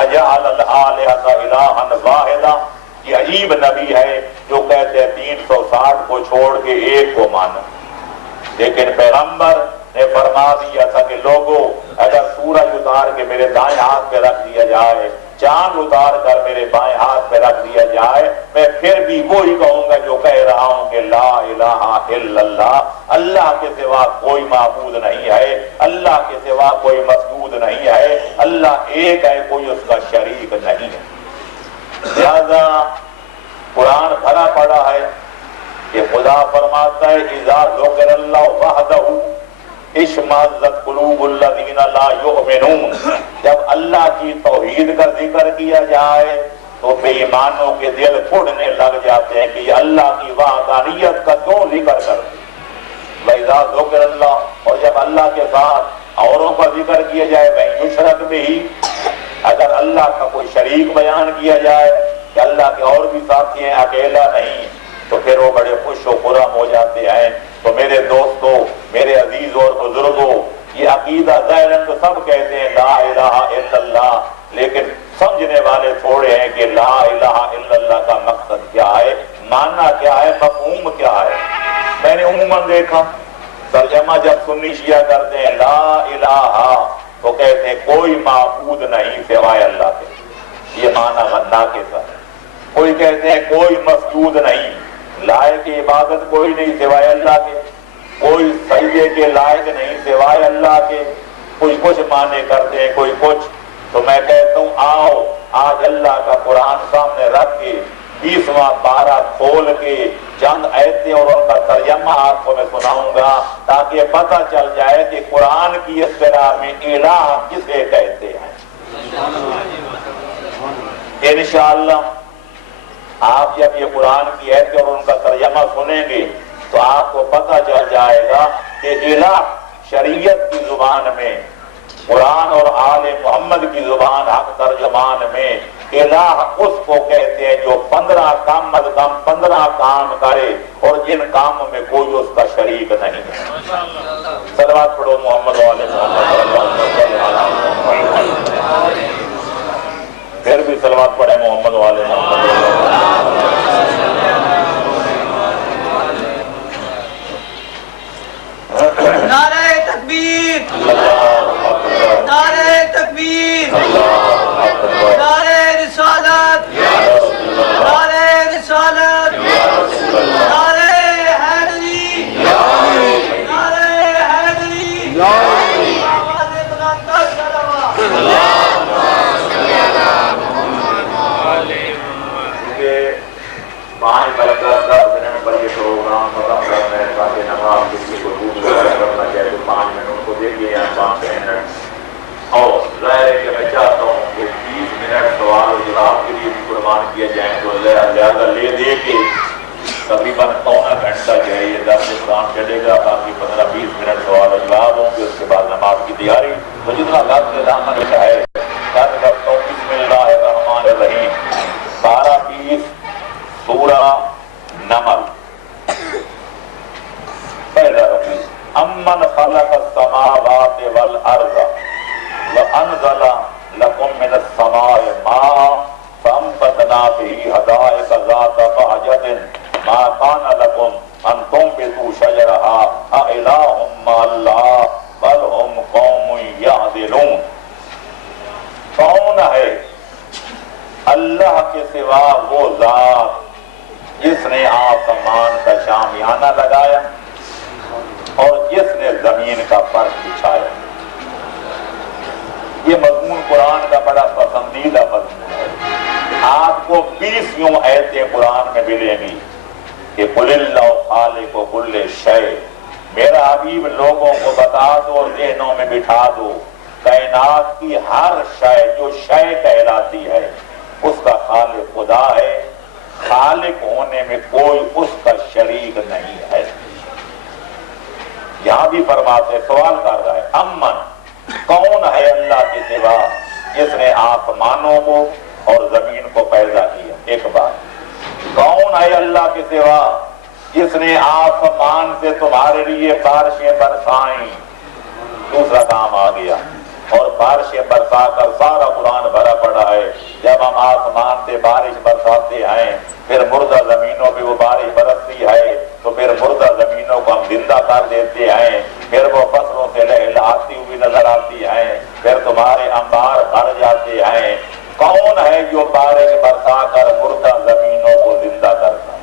اجعل الآلہۃ الہا واحدا. یہ عجیب نبی ہے جو کہتے ہیں 360 کو چھوڑ کے ایک کو مانو. لیکن پیغمبر نے فرما دیا تھا کہ لوگوں اگر سورج اتار کے میرے دائیں ہاتھ پہ رکھ دیا جائے چاند اتار کر میرے بائیں ہاتھ پہ رکھ دیا جائے، میں پھر بھی وہی کہوں گا جو کہہ رہا ہوں کہ لا الہ الا اللہ، اللہ کے سوا کوئی معبود نہیں ہے، اللہ کے سوا کوئی مسجود نہیں ہے، اللہ ایک ہے، کوئی اس کا شریک نہیں ہے۔ لہذا قرآن بھرا پڑا ہے کہ خدا فرماتا ہے اذا ذکر اللہ وحدہ اشمئزت قلوب الذین لا یؤمنون، جب اللہ کی توحید کا ذکر کیا جائے تو بے ایمانوں کے دل پھوڑنے لگ جاتے ہیں کہ یہ اللہ کی وحدانیت کا کیوں ذکر کرتے ہیں۔ وَإِذَا ذُكِرَ اللَّهُ، اور جب اللہ کے ساتھ اوروں کا ذکر کیا جائے وَإِن يُشْرَكْ بِهِ، اگر اللہ کا کوئی شریک بیان کیا جائے کہ اللہ کے اور بھی ساتھی ہیں، اکیلا نہیں، تو پھر وہ بڑے خوش و خرم ہو جاتے ہیں۔ تو میرے دوستوں، میرے عزیز اور بزرگوں، یہ عقیدہ ظاہراً تو سب کہتے ہیں لا الہ الا اللہ، لیکن سمجھنے والے تھوڑے ہیں کہ لا الہ الا اللہ کا مقصد کیا ہے، معنی کیا ہے، مفہوم کیا ہے۔ میں نے عموماً دیکھا ترجمہ جب سنی شیعہ کرتے ہیں لا الہ تو کہتے ہیں کوئی معبود نہیں سوائے اللہ کے، یہ معنی غنا کے ساتھ۔ کوئی کہتے ہیں کوئی مسجود نہیں، لائق عبادت کوئی نہیں سوائے اللہ کے، کوئی سجدے کے لائق نہیں سوائے اللہ کے، کچھ معنی کرتے ہیں کوئی کچھ۔ تو میں کہتا ہوں آؤ آج اللہ کا قرآن سامنے رکھ کے 20واں پارہ کھول کے چند آیتیں اور ان کا ترجمہ آپ کو میں سناؤں گا تاکہ پتہ چل جائے کہ قرآن کی اصطلاح میں الہ کسے کہتے ہیں۔ انشاءاللہ آپ جب یہ قرآن کی آیتیں اور ان کا ترجمہ سنیں گے تو آپ کو پتہ چل جائے گا کہ الہ شریعت کی زبان میں، قرآن اور آل محمد کی زبان حق ترجمان میں الہ اس کو کہتے ہیں جو 15 کم از کم 15 کام کرے اور جن کاموں میں کوئی اس کا شریک نہیں ہے۔ صلوات پڑھو محمد و آل محمد، پھر بھی صلوات پڑھے محمد و آل محمد۔ نعرہ تکبیر، نعرہ تکبیر، نعرہ رسالت، نعرہ رسالت، نعرہ حیدری، نعرہ حیدری، آواز بلند کر صلوات۔ پانچ برکات 10 منٹ پر یہ پروگرام ختم کرنا ہے تاکہ نماز کسی کو دودھ وغیرہ کرنا چاہے تو 5 منٹ کو دیکھیے یا 5 منٹ، اور ظاہر ہے کہ میں چاہتا ہوں کہ 20 منٹ سوال و جواب کے لیے بھی قربان کیا جائیں تو زیادہ لے دے کے تقریباً پونا گھنٹہ جو ہے یہ درس قرآن چلے گا، باقی 15-20 منٹ سوال و جواب ہوں گے، اس کے بعد نماز کی تیاری۔ تو جتنا لفظ دامن کا ہے یاد کرتا ہوں بسم اللہ الرحمن الرحیم، 12-20 سورہ نمل۔ پہلا رقم امن خلق السماوات والارض وانزل لكم من السماء ماء فانبتنا به حدائق ذات بهجة ما كان لكم ان تنبتوا شجرها أإله مع الله بل هم قوم يعدلون۔ کون ہے اللہ کے سوا وہ ذات جس نے آسمان کا شامیانہ لگایا اور جس نے زمین کا فرش بچھایا۔ یہ مضمون قرآن کا بڑا پسندیدہ مضمون ہے۔ آپ کو 20 یوں آیتیں قرآن میں ملیں گی کہ قل اللہ خالق کل شیء، میرا حبیب لوگوں کو بتا دو اور ذہنوں میں بٹھا دو کائنات کی ہر شے جو شے کہلاتی ہے اس کا خالق خدا ہے، خالق ہونے میں کوئی اس کا شریک نہیں ہے۔ یہاں بھی فرماتے سوال کر رہا ہے امن، کون ہے اللہ کے سوا جس نے آسمانوں کو اور زمین کو پیدا کیا؟ ایک بات، کون ہے اللہ کے سوا جس نے آسمان سے تمہارے لیے بارشیں برسائیں؟ دوسرا کام آ گیا، اور بارشیں برسا کر سارا قرآن بھرا پڑا ہے۔ جب ہم آسمان سے بارش برساتے ہیں پھر مردہ زمینوں پہ وہ بارش برستی ہے تو پھر مردہ زمینوں کو ہم زندہ کر دیتے ہیں، پھر وہ فصلوں سے لہلہاتی ہوئی نظر آتی ہیں، پھر تمہارے انبار بھر جاتے ہیں۔ کون ہے جو بارش برسا کر مردہ زمینوں کو زندہ کرتا؟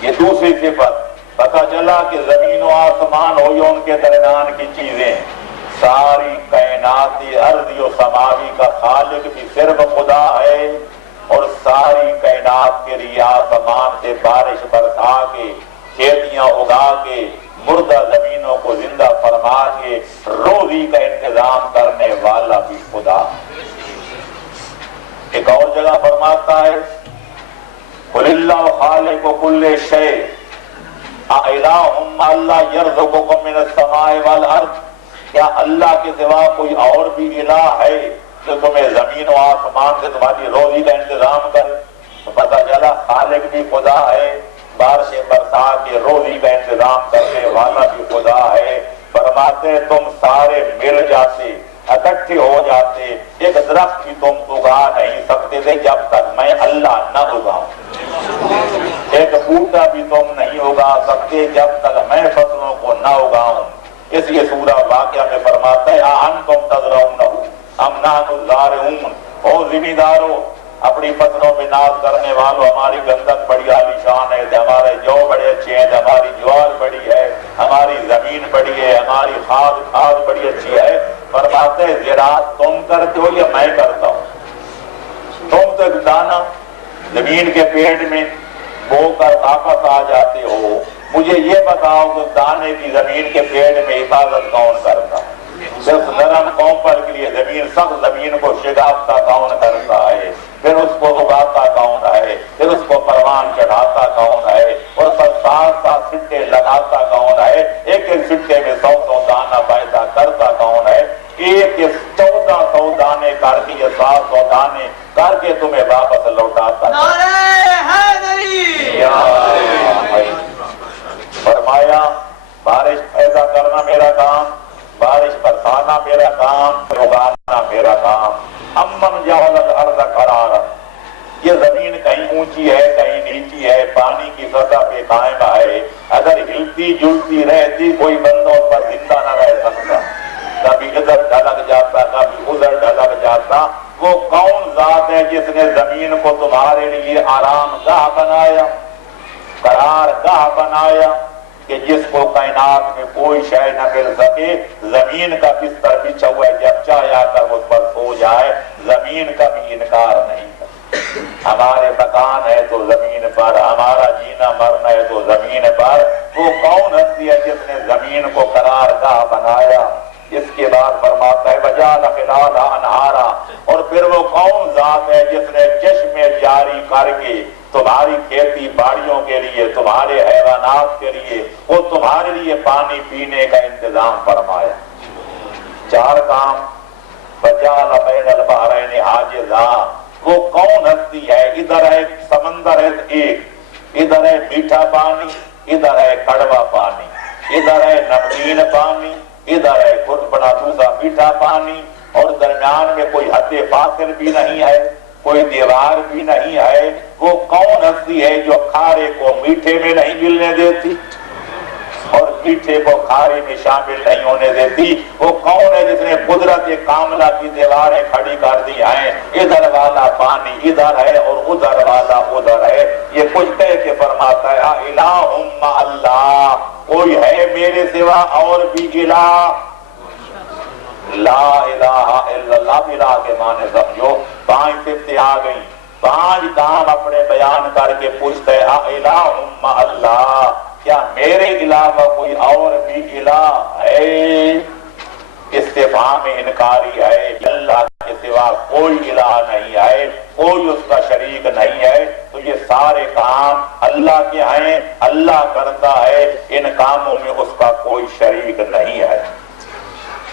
یہ دوسری صفت. پتہ چلا کہ زمین و آسمان ہو یا ان کے درمیان کی چیزیں، ساری کائناتی ارضی و سماوی کا خالق بھی صرف خدا ہے، اور ساری کائنات کے لیے آسمان سے بارش برسا کے، کھیتیاں اگا کے، مردہ زمینوں کو زندہ فرما کے روزی کا انتظام کرنے والا بھی خدا. ایک اور جگہ فرماتا ہے قُلِ اللَّهُ خَالِقُ كُلِّ شَيْءٍ أَإِلَٰهٌ مَّعَ اللَّهِ يَرْزُقُكُم مِّنَ السَّمَاءِ وَالْأَرْضِ. کیا اللہ کے سوا کوئی اور بھی الہ ہے جو تمہیں زمین و آسمان سے تمہاری روزی کا انتظام کرے؟ تو پتہ چلا خالق بھی خدا ہے، بارشیں برسا کے روزی کا انتظام کرنے والا بھی خدا ہے. فرماتے تم سارے مل جاتے، اکٹھے ہو جاتے، ایک درخت بھی تم اگا نہیں سکتے تھے جب تک میں اللہ نہ اگاؤں. ایک بوٹا بھی تم نہیں اگا سکتے جب تک میں فصلوں کو نہ اگاؤں. اس لیے سورہ واقعہ میں فرماتا ہے أَأَنْتُمْ تَزْرَعُونَهُ أَمْ نَحْنُ الزَّارِعُونَ. او زمیندارو، اپنی فصلوں پہ ناز کرنے والوں، ہماری گندک بڑی عالیشان ہے، ہمارے جو بڑے اچھے ہیں، ہماری جوار بڑی ہے، ہماری زمین بڑی ہے، ہماری کھاد بڑی اچھی ہے. فرماتے ہیں زراعت تم کرتے ہو یا میں کرتا ہوں؟ تم تو ایک دانہ زمین کے پیٹ میں بو کر واپس آ جاتے ہو. مجھے یہ بتاؤ کہ دانے کی زمین کے پیٹ میں حفاظت کون کرتا؟ صرف نرم کوپر کے لیے زمین، سخت زمین کو شگافتہ کون کرتا ہے؟ پھر اس کو اگاتا کون ہے؟ پھر اس کو پروان چڑھاتا کون ہے؟ اور پر ساتھ سٹے لگاتا کون ہے؟ ایک ایک سٹے میں 100 دانہ پیدا کرتا کون ہے؟ ایک 1400 دانے کر کے 700 دانے کر کے تمہیں واپس لوٹاتا. فرمایا بارش پیدا کرنا میرا کام، بارش برسانا میرا کام، اگانا میرا کام. امن جعل الارض قرارا. یہ زمین کہیں اونچی ہے کہیں نیچی ہے، پانی کی سطح پہ قائم ہے. اگر ہلتی جلتی رہتی کوئی بندہ اس پر زندہ نہ رہ سکتا. کبھی ادھر ڈھلک جاتا کبھی ادھر ڈھلک جاتا. وہ کون ذات ہے جس نے زمین کو تمہارے لیے آرام گاہ بنایا، قرار گاہ بنایا کہ جس کو کائنات میں کوئی شے نہ مل سکے؟ زمین کا بستر بچھا ہوا ہے، جب چاہے آ کر اس پر سو جائے. زمین کا بھی انکار نہیں کرتا. ہمارے مکان ہے تو زمین پر، ہمارا جینا مرنا ہے تو زمین پر. وہ کون ہستی ہے جس نے زمین کو قرار گاہ بنایا؟ اس کے بعد فرماتا ہے وجعل خلالها انہارا. اور پھر وہ کون ذات ہے جس نے چشمے جاری کر کے تمہاری کھیتی باڑیوں کے لیے، تمہارے حیوانات کے لیے، وہ تمہارے لیے پانی پینے کا انتظام فرمایا. 4 کام. وجعل بین البحرین حاجزا. وہ کون ہستی ہے؟ ادھر ہے سمندر ہے ایک، ادھر ہے میٹھا پانی، ادھر ہے کڑوا پانی، ادھر ہے نمکین پانی، ادھر ہے خود بڑا دوسرا میٹھا پانی، اور درمیان میں کوئی حد فاصل بھی نہیں ہے، کوئی دیوار بھی نہیں ہے. وہ کون ہستی ہے جو کھارے کو میٹھے میں نہیں ملنے دیتی اور میٹھے کو کھارے میں شامل نہیں ہونے دیتی؟ وہ کون ہے جس نے قدرت کاملہ کی دیواریں کھڑی کر دی ہیں؟ ادھر والا پانی ادھر ہے اور ادھر والا ادھر ہے. یہ کچھ کہہ کے فرماتا ہے الہ مع اللہ. کوئی ہے میرے سوا اور بھی الہ؟ لا الہ الا اللہ. الہ کے معنی سمجھو. 5 صفتیں آ گئیں. 5 کام اپنے بیان کر کے پوچھتے ہیں الہ مع اللہ. کیا میرے علاوہ کوئی اور بھی الہ ہے؟ استفہام انکاری ہے. اللہ کے سوا کوئی الہ نہیں ہے، کوئی اس کا شریک نہیں ہے. تو یہ سارے کام اللہ کے ہیں، اللہ کرتا ہے. ان کاموں میں اس کا کوئی شریک نہیں ہے.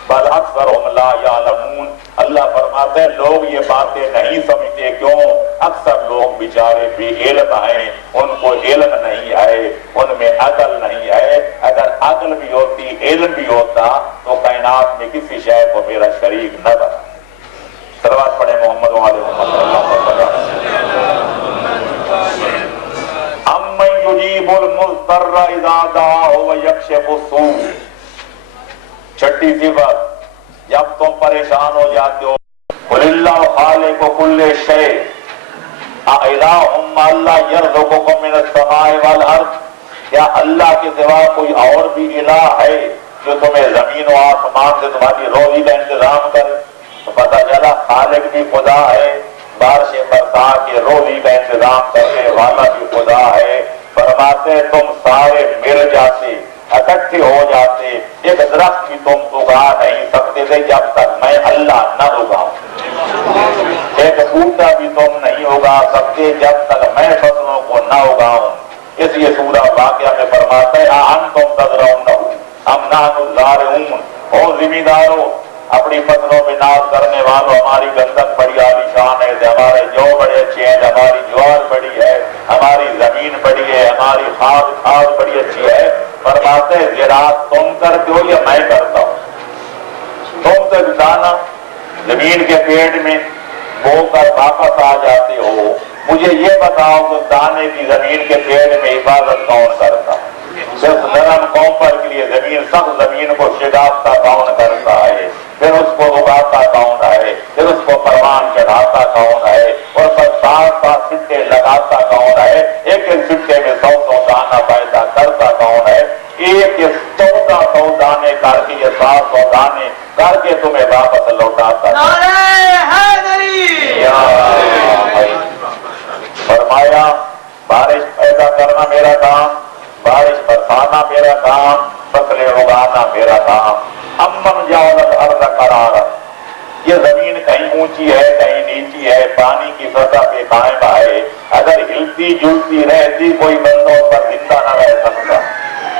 بل اکثرهم لا یعلمون. اللہ فرماتے ہیں لوگ یہ باتیں نہیں سمجھتے. کیوں؟ اکثر لوگ بیچارے بے علم ہیں، ان کو علم نہیں ہے، ان میں عقل نہیں ہے. اگر عقل بھی ہوتی، علم بھی ہوتا تو کائنات میں کسی شے کو میرا شریک نہ بنا. صلوات پڑھیں محمد و آل محمد صلی اللہ علیہ وسلم. امن یجیب المضطر اذا دعاہ ویکشف السوء. 6ٹھی صفت. جب تم پریشان ہو جاتے ہو قل اللہ خالق کل شیء اِلٰہ مع اللہ یرزقکم من السماء والارض، کیا اللہ کے سوا کوئی اور بھی الہ ہے جو تمہیں زمین و آسمان سے تمہاری روزی کا انتظام کرے؟ تو پتہ چلا خالق بھی خدا ہے، بارش برسا کے روزی کا انتظام کرنے والا بھی خدا ہے۔ فرماتے تم سارے مل جاتے، اکٹھے ہو جاتے، ایک درخت بھی تم اگا نہیں سکتے تھے جب تک میں اللہ نہ اگاؤں، ایک بوٹا بھی تم نہیں اگا سکتے جب تک میں فصلوں کو نہ اگاؤں۔ اس لیے سورہ واقعہ میں فرماتا ہے اَأَنتُمْ تَزْرَعُونَهُ أَمْ نَحْنُ الزَّارِعُونَ، او ذمہ دارو، اپنی فصلوں میں ناز کرنے والوں، ہماری گندک بڑی عالی شان ہے، ہمارے جو بڑے اچھے ہیں، ہماری جوار بڑی ہے، ہماری زمین بڑی ہے، ہماری کھاد بڑی اچھی ہے۔ فرماتے ہیں زراعت تم کرتے ہو یا میں کرتا ہوں؟ تم تو دانا زمین کے پیڑ میں بو کر واپس آ جاتے ہو، مجھے یہ بتاؤ کہ دانے کی زمین کے پیڑ میں حفاظت کون کرتا ہے؟ صرف نرم کوپر کے لیے زمین، سخت زمین کو شگافتہ کون کرتا ہے؟ پھر اس کو اگاتا کون ہے؟ پھر اس کو پروان چڑھاتا کون ہے؟ اور پھر ساتھ سٹے لگاتا کون ہے؟ ایک ایک سٹے میں 100 دانہ پیدا کرتا کون ہے؟ ایک 1400 دانے کر کے یہ 700 دانے کر کے تمہیں واپس لوٹاتا فرمایا بارش پیدا کرنا میرا کام، بارش برسانا میرا کام، فصلیں اگانا میرا کام۔ امن جعل الارض قرارا، یہ زمین کہیں اونچی ہے کہیں نیچی ہے، پانی کی سطح پہ قائم ہے، اگر ہلتی جلتی رہتی کوئی بندہ اس پر زندہ نہ رہ سکتا،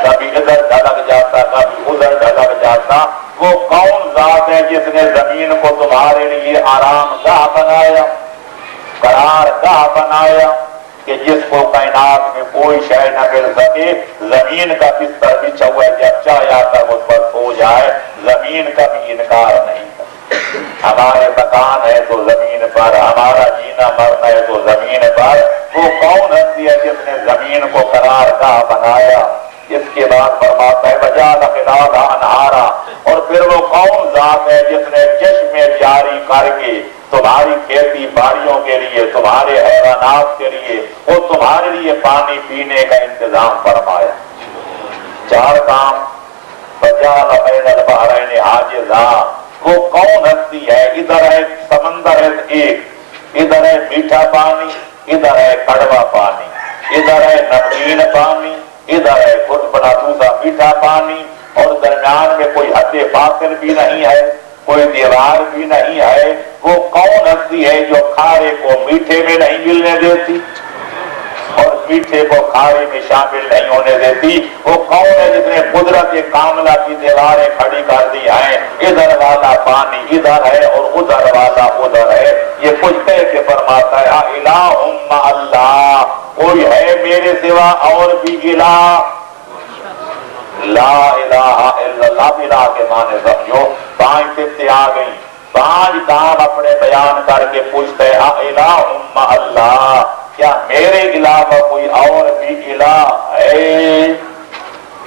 کبھی ادھر ڈھلک جاتا کبھی ادھر ڈھلک جاتا۔ وہ کون ذات ہے جس نے زمین کو تمہارے لیے آرام گاہ بنایا، قرار گاہ بنایا کہ جس کو کائنات میں کوئی شے نہ مل سکے؟ زمین کا بستر بچھا ہوا ہے، جب چاہے آتا اس پر سو جائے، زمین کا بھی انکار نہیں ہے۔ ہمارے مکان ہے تو زمین پر، ہمارا جینا مرنا ہے تو زمین پر۔ وہ کون ہستی ہے جس نے زمین کو قرار گاہ بنایا؟ اس کے بعد فرماتا ہے وجعل خلالها انہارا، اور پھر وہ کون ذات ہے جس نے چشمے جاری کر کے تمہاری کھیتی باڑیوں کے لیے، تمہارے حیوانات کے لیے، وہ تمہارے لیے پانی پینے کا انتظام فرمایا۔ 4 کام۔ وجعل بین البحرین حاجزا، وہ کون ہستی ہے؟ ادھر ہے سمندر ہے ایک، ادھر ہے میٹھا پانی، ادھر ہے کڑوا پانی، ادھر ہے نمکین پانی، ادھر ہے خود بڑا دوسرا میٹھا پانی، اور درمیان میں کوئی حد فاصل بھی نہیں ہے، کوئی دیوار بھی نہیں ہے۔ وہ کون ہستی ہے جو کھارے کو میٹھے میں نہیں ملنے دیتی اور میٹھے کو کھارے میں شامل نہیں ہونے دیتی؟ وہ کون ہے جس نے قدرت کاملہ کی دیواریں کھڑی کر دی ہیں؟ ادھر والا پانی ادھر ہے اور ادھر والا ادھر ہے۔ یہ کچھ کہہ کے فرماتا ہے الہ مع اللہ، کوئی ہے میرے سوا اور بھی الہ؟ لا الہ الا اللہ، الہ کے معنی سمجھو۔ 5 صفتیں آ گئی، 5 کام اپنے بیان کر کے پوچھتے ہیں الہ مع اللہ، کیا میرے علاوہ کوئی اور بھی الہ ہے؟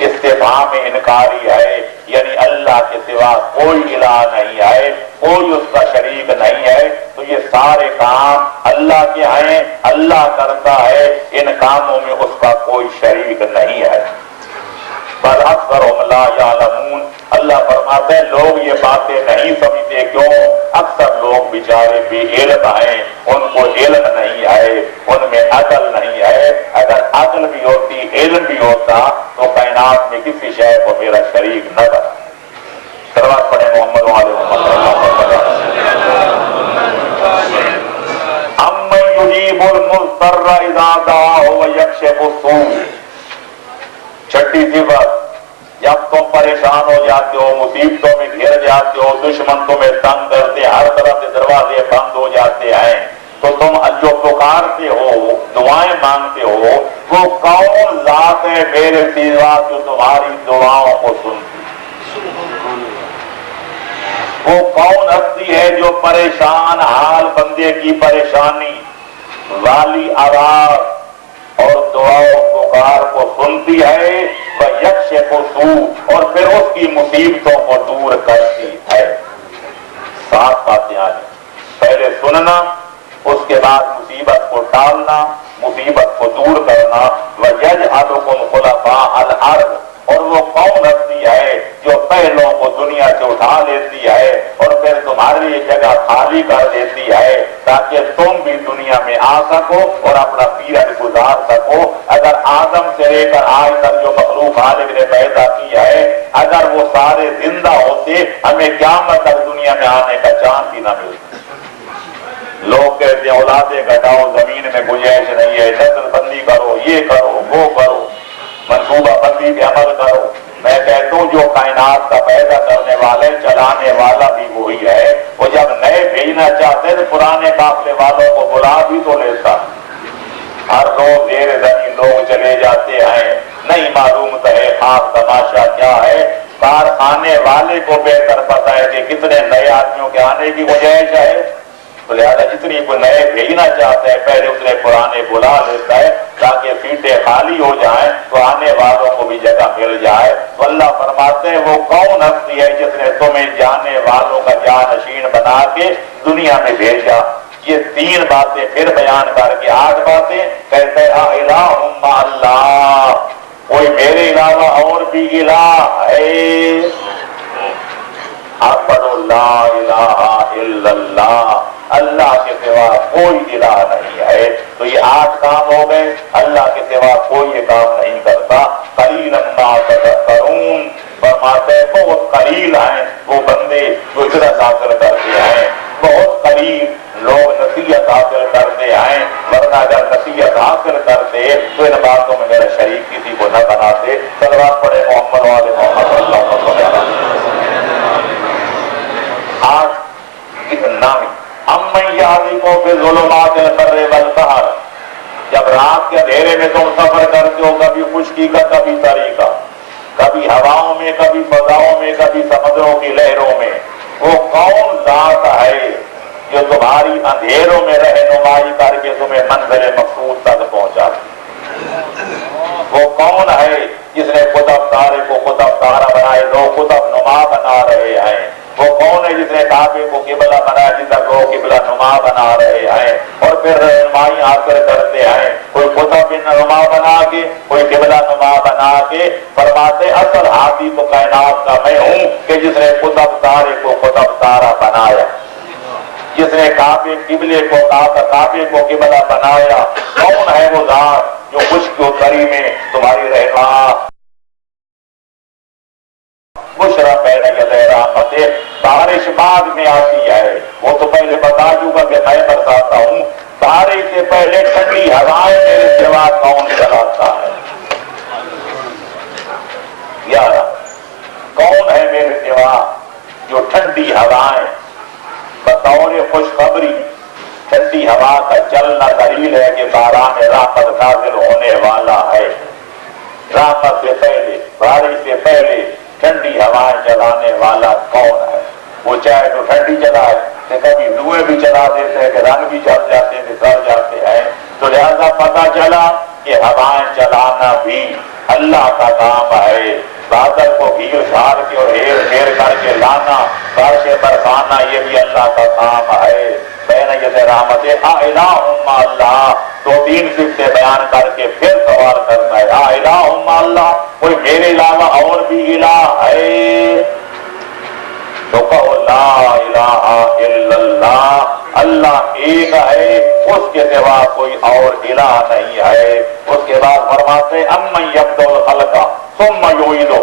استفہام انکاری ہے، یعنی اللہ کے سوا کوئی الہ نہیں ہے، کوئی اس کا شریک نہیں ہے۔ تو یہ سارے کام اللہ کے ہیں، اللہ کرتا ہے، ان کاموں میں اس کا کوئی شریک نہیں ہے۔ بل اکثرهم لا یعلمون، اللہ فرماتے ہیں لوگ یہ باتیں نہیں سمجھتے، کیوں؟ اکثر لوگ بیچارے بے علم ہیں، ان کو علم نہیں ہے، ان میں عقل نہیں ہے۔ اگر عقل بھی ہوتی، علم بھی ہوتا تو کائنات میں کسی شے کو میرا شریک نہ بنا۔ سلوات پڑھیں محمد وعلی محمد۔ امن یجیب المضطر اذا دعاہ ویکشف السوء، 6ٹھی صفت، جب تم پریشان ہو جاتے ہو، مصیبتوں میں گھر جاتے ہو، دشمن تمہیں تنگ کرتے، ہر طرف سے دروازے بند ہو جاتے ہیں، تو تم جو پکارتے ہو، دعائیں مانگتے ہو، وہ کون ذات ہے میرے سوا جو تمہاری دعاؤں کو سنتی؟ وہ کون ہستی ہے جو پریشان حال بندے کی پریشانی والی آواز اور دعاؤں پکار کو سنتی ہے؟ وَيَكْشِفُ السُّوءَ، اور پھر اس کی مصیبتوں کو دور کرتی ہے۔ 7 باتیں آ جائیں۔ چننا، اس کے بعد مصیبت کو ٹالنا، مصیبت کو دور کرنا۔ وَيَجْعَلُكُمْ خُلَفَاءَ الْأَرْضِ، اور وہ کون ہستی ہے جو پہلوں کو دنیا سے اٹھا لیتی ہے اور پھر تمہاری یہ جگہ خالی کر دیتی ہے تاکہ تم بھی دنیا میں آ سکو اور اپنا پیرڈ گزار سکو۔ اگر آدم سے لے کر آج تک جو مخلوق خالق نے پیدا کی ہے، اگر وہ سارے زندہ ہوتے، ہمیں قیامت تک دنیا میں آنے کا چانس ہی نہ ملتا۔ لوگ کہتے ہیں اولادیں گھٹاؤ، زمین میں گنجائش نہیں ہے، نسل بندی کرو، یہ کرو وہ کرو، منصوبہ بندی پہ عمل کرو۔ میں کہتا ہوں جو کائنات کا پیدا کرنے والے چلانے والا بھی وہی ہے، وہ جب نئے بھیجنا چاہتے تو پرانے قافلے والوں کو بلا بھی تو لیتا۔ ہر روز زیر زمین لوگ چلے جاتے ہیں، نہیں معلوم ہے خاص تماشا کیا ہے۔ کارخانے والے کو بہتر پتا ہے کہ کتنے نئے آدمیوں کے آنے کی گنجائش ہے، تو لہٰذا جتنی کوئی نئے بھیجنا چاہتے ہیں پہلے اتنے پرانے بلا لیتا ہے تاکہ سیٹیں خالی ہو جائیں تو آنے والوں کو بھی جگہ مل جائے۔ تو اللہ فرماتے ہیں وہ کون ہستی ہے جس نے تمہیں جانے والوں کا جانشین بنا کے دنیا میں بھیجا۔ یہ 3 باتیں پھر بیان کر کے 8 باتیں کہتے ہیں الہ مع اللہ، کوئی میرے علاوہ اور بھی الہ ہے۔ آپ پڑھو لا الہ الا اللہ، اللہ کے سوا کوئی الہ نہیں ہے۔ تو یہ 8 کام ہو گئے، اللہ کے سوا کوئی یہ کام نہیں کرتا۔ قلیلا ما تذکرون، فرماتے ہیں بہت قلیل ہیں وہ بندے جو عبرت حاصل کرتے ہیں، بہت قلیل لوگ نصیحت حاصل کرتے ہیں، ورنہ اگر نصیحت حاصل کرتے تو ان باتوں میں میرا شریک کسی کو نہ بناتے۔ صلوات پڑھے محمد والے محمد صلی اللہ علیہ وسلم۔ 8 نامی امن یعظکم فی ظلمات البر والبحر، جب رات کے اندھیرے میں تم سفر کرتے ہو، کبھی خشکی کا کبھی تری کا، کبھی ہواؤں میں کبھی فضاؤں میں کبھی سمندروں کی لہروں میں، وہ کون ذات ہے جو تمہاری اندھیروں میں رہنمائی کر کے تمہیں منزل مقصود تک پہنچاتی؟ وہ کون ہے جس نے قطب تارے کو قطب تارہ بنائے، لوگ قطب نما بنا رہے ہیں؟ وہ کون ہے جس نے کعبے کو قبلہ بنایا جس تک لوگ قبلہ نما بنا رہے ہیں اور پھر رہنمائی حاصل کرتے ہیں، کوئی قطب نما بنا کے کوئی قبلہ نما بنا کے۔ فرماتے اصل ہاتھی تو کائنات کا میں ہوں کہ جس نے قطب تارے کو قطب تارہ بنایا، جس نے کعبے کو قبلہ بنایا۔ کون ہے وہ ذات جو خشک و تری میں تمہاری رہنما بشرا بین یدی رحمت، بارش بعد میں آتی ہے، وہ تو پہلے بتا چکا کہ میں برساتا ہوں، بارش سے پہلے ٹھنڈی ہوائیں میرے سوا کون چلاتا ہے؟ 11 کون ہے میرے سوا جو ٹھنڈی ہوائیں بطور خوشخبری، ٹھنڈی ہوا کا چلنا دلیل ہے کہ باران رحمت نازل ہونے والا ہے۔ رحمت سے پہلے، بارش سے پہلے ٹھنڈی ہوائیں چلانے والا کون ہے؟ وہ چاہے تو ٹھنڈی چلائے، کہ کبھی دھوئیں بھی چلا دیتے ہیں، کہ رنگ بھی جل جاتے ہیں، سڑ جاتے ہیں۔ تو لہذا پتہ چلا کہ ہوائیں چلانا بھی اللہ کا کام ہے۔ بادل کو گھیر جھاڑ کے اور ہیر پھیر کر کے لانا، بارشیں برسانا، یہ بھی اللہ کا کام ہے۔ بین یدی رحمت الہ مع اللہ، 2-3 صفتے بیان کر کے پھر سوال کرتا ہے الہ مع اللہ، کوئی میرے علاوہ اور بھی الہ ہے؟ تو کہو لا الہ الا اللہ، اللہ ایک ہے، اس کے سوا کوئی اور الہ نہیں ہے۔ اس کے بعد فرماتے امن یبدأ الخلق ثم یعیدہ،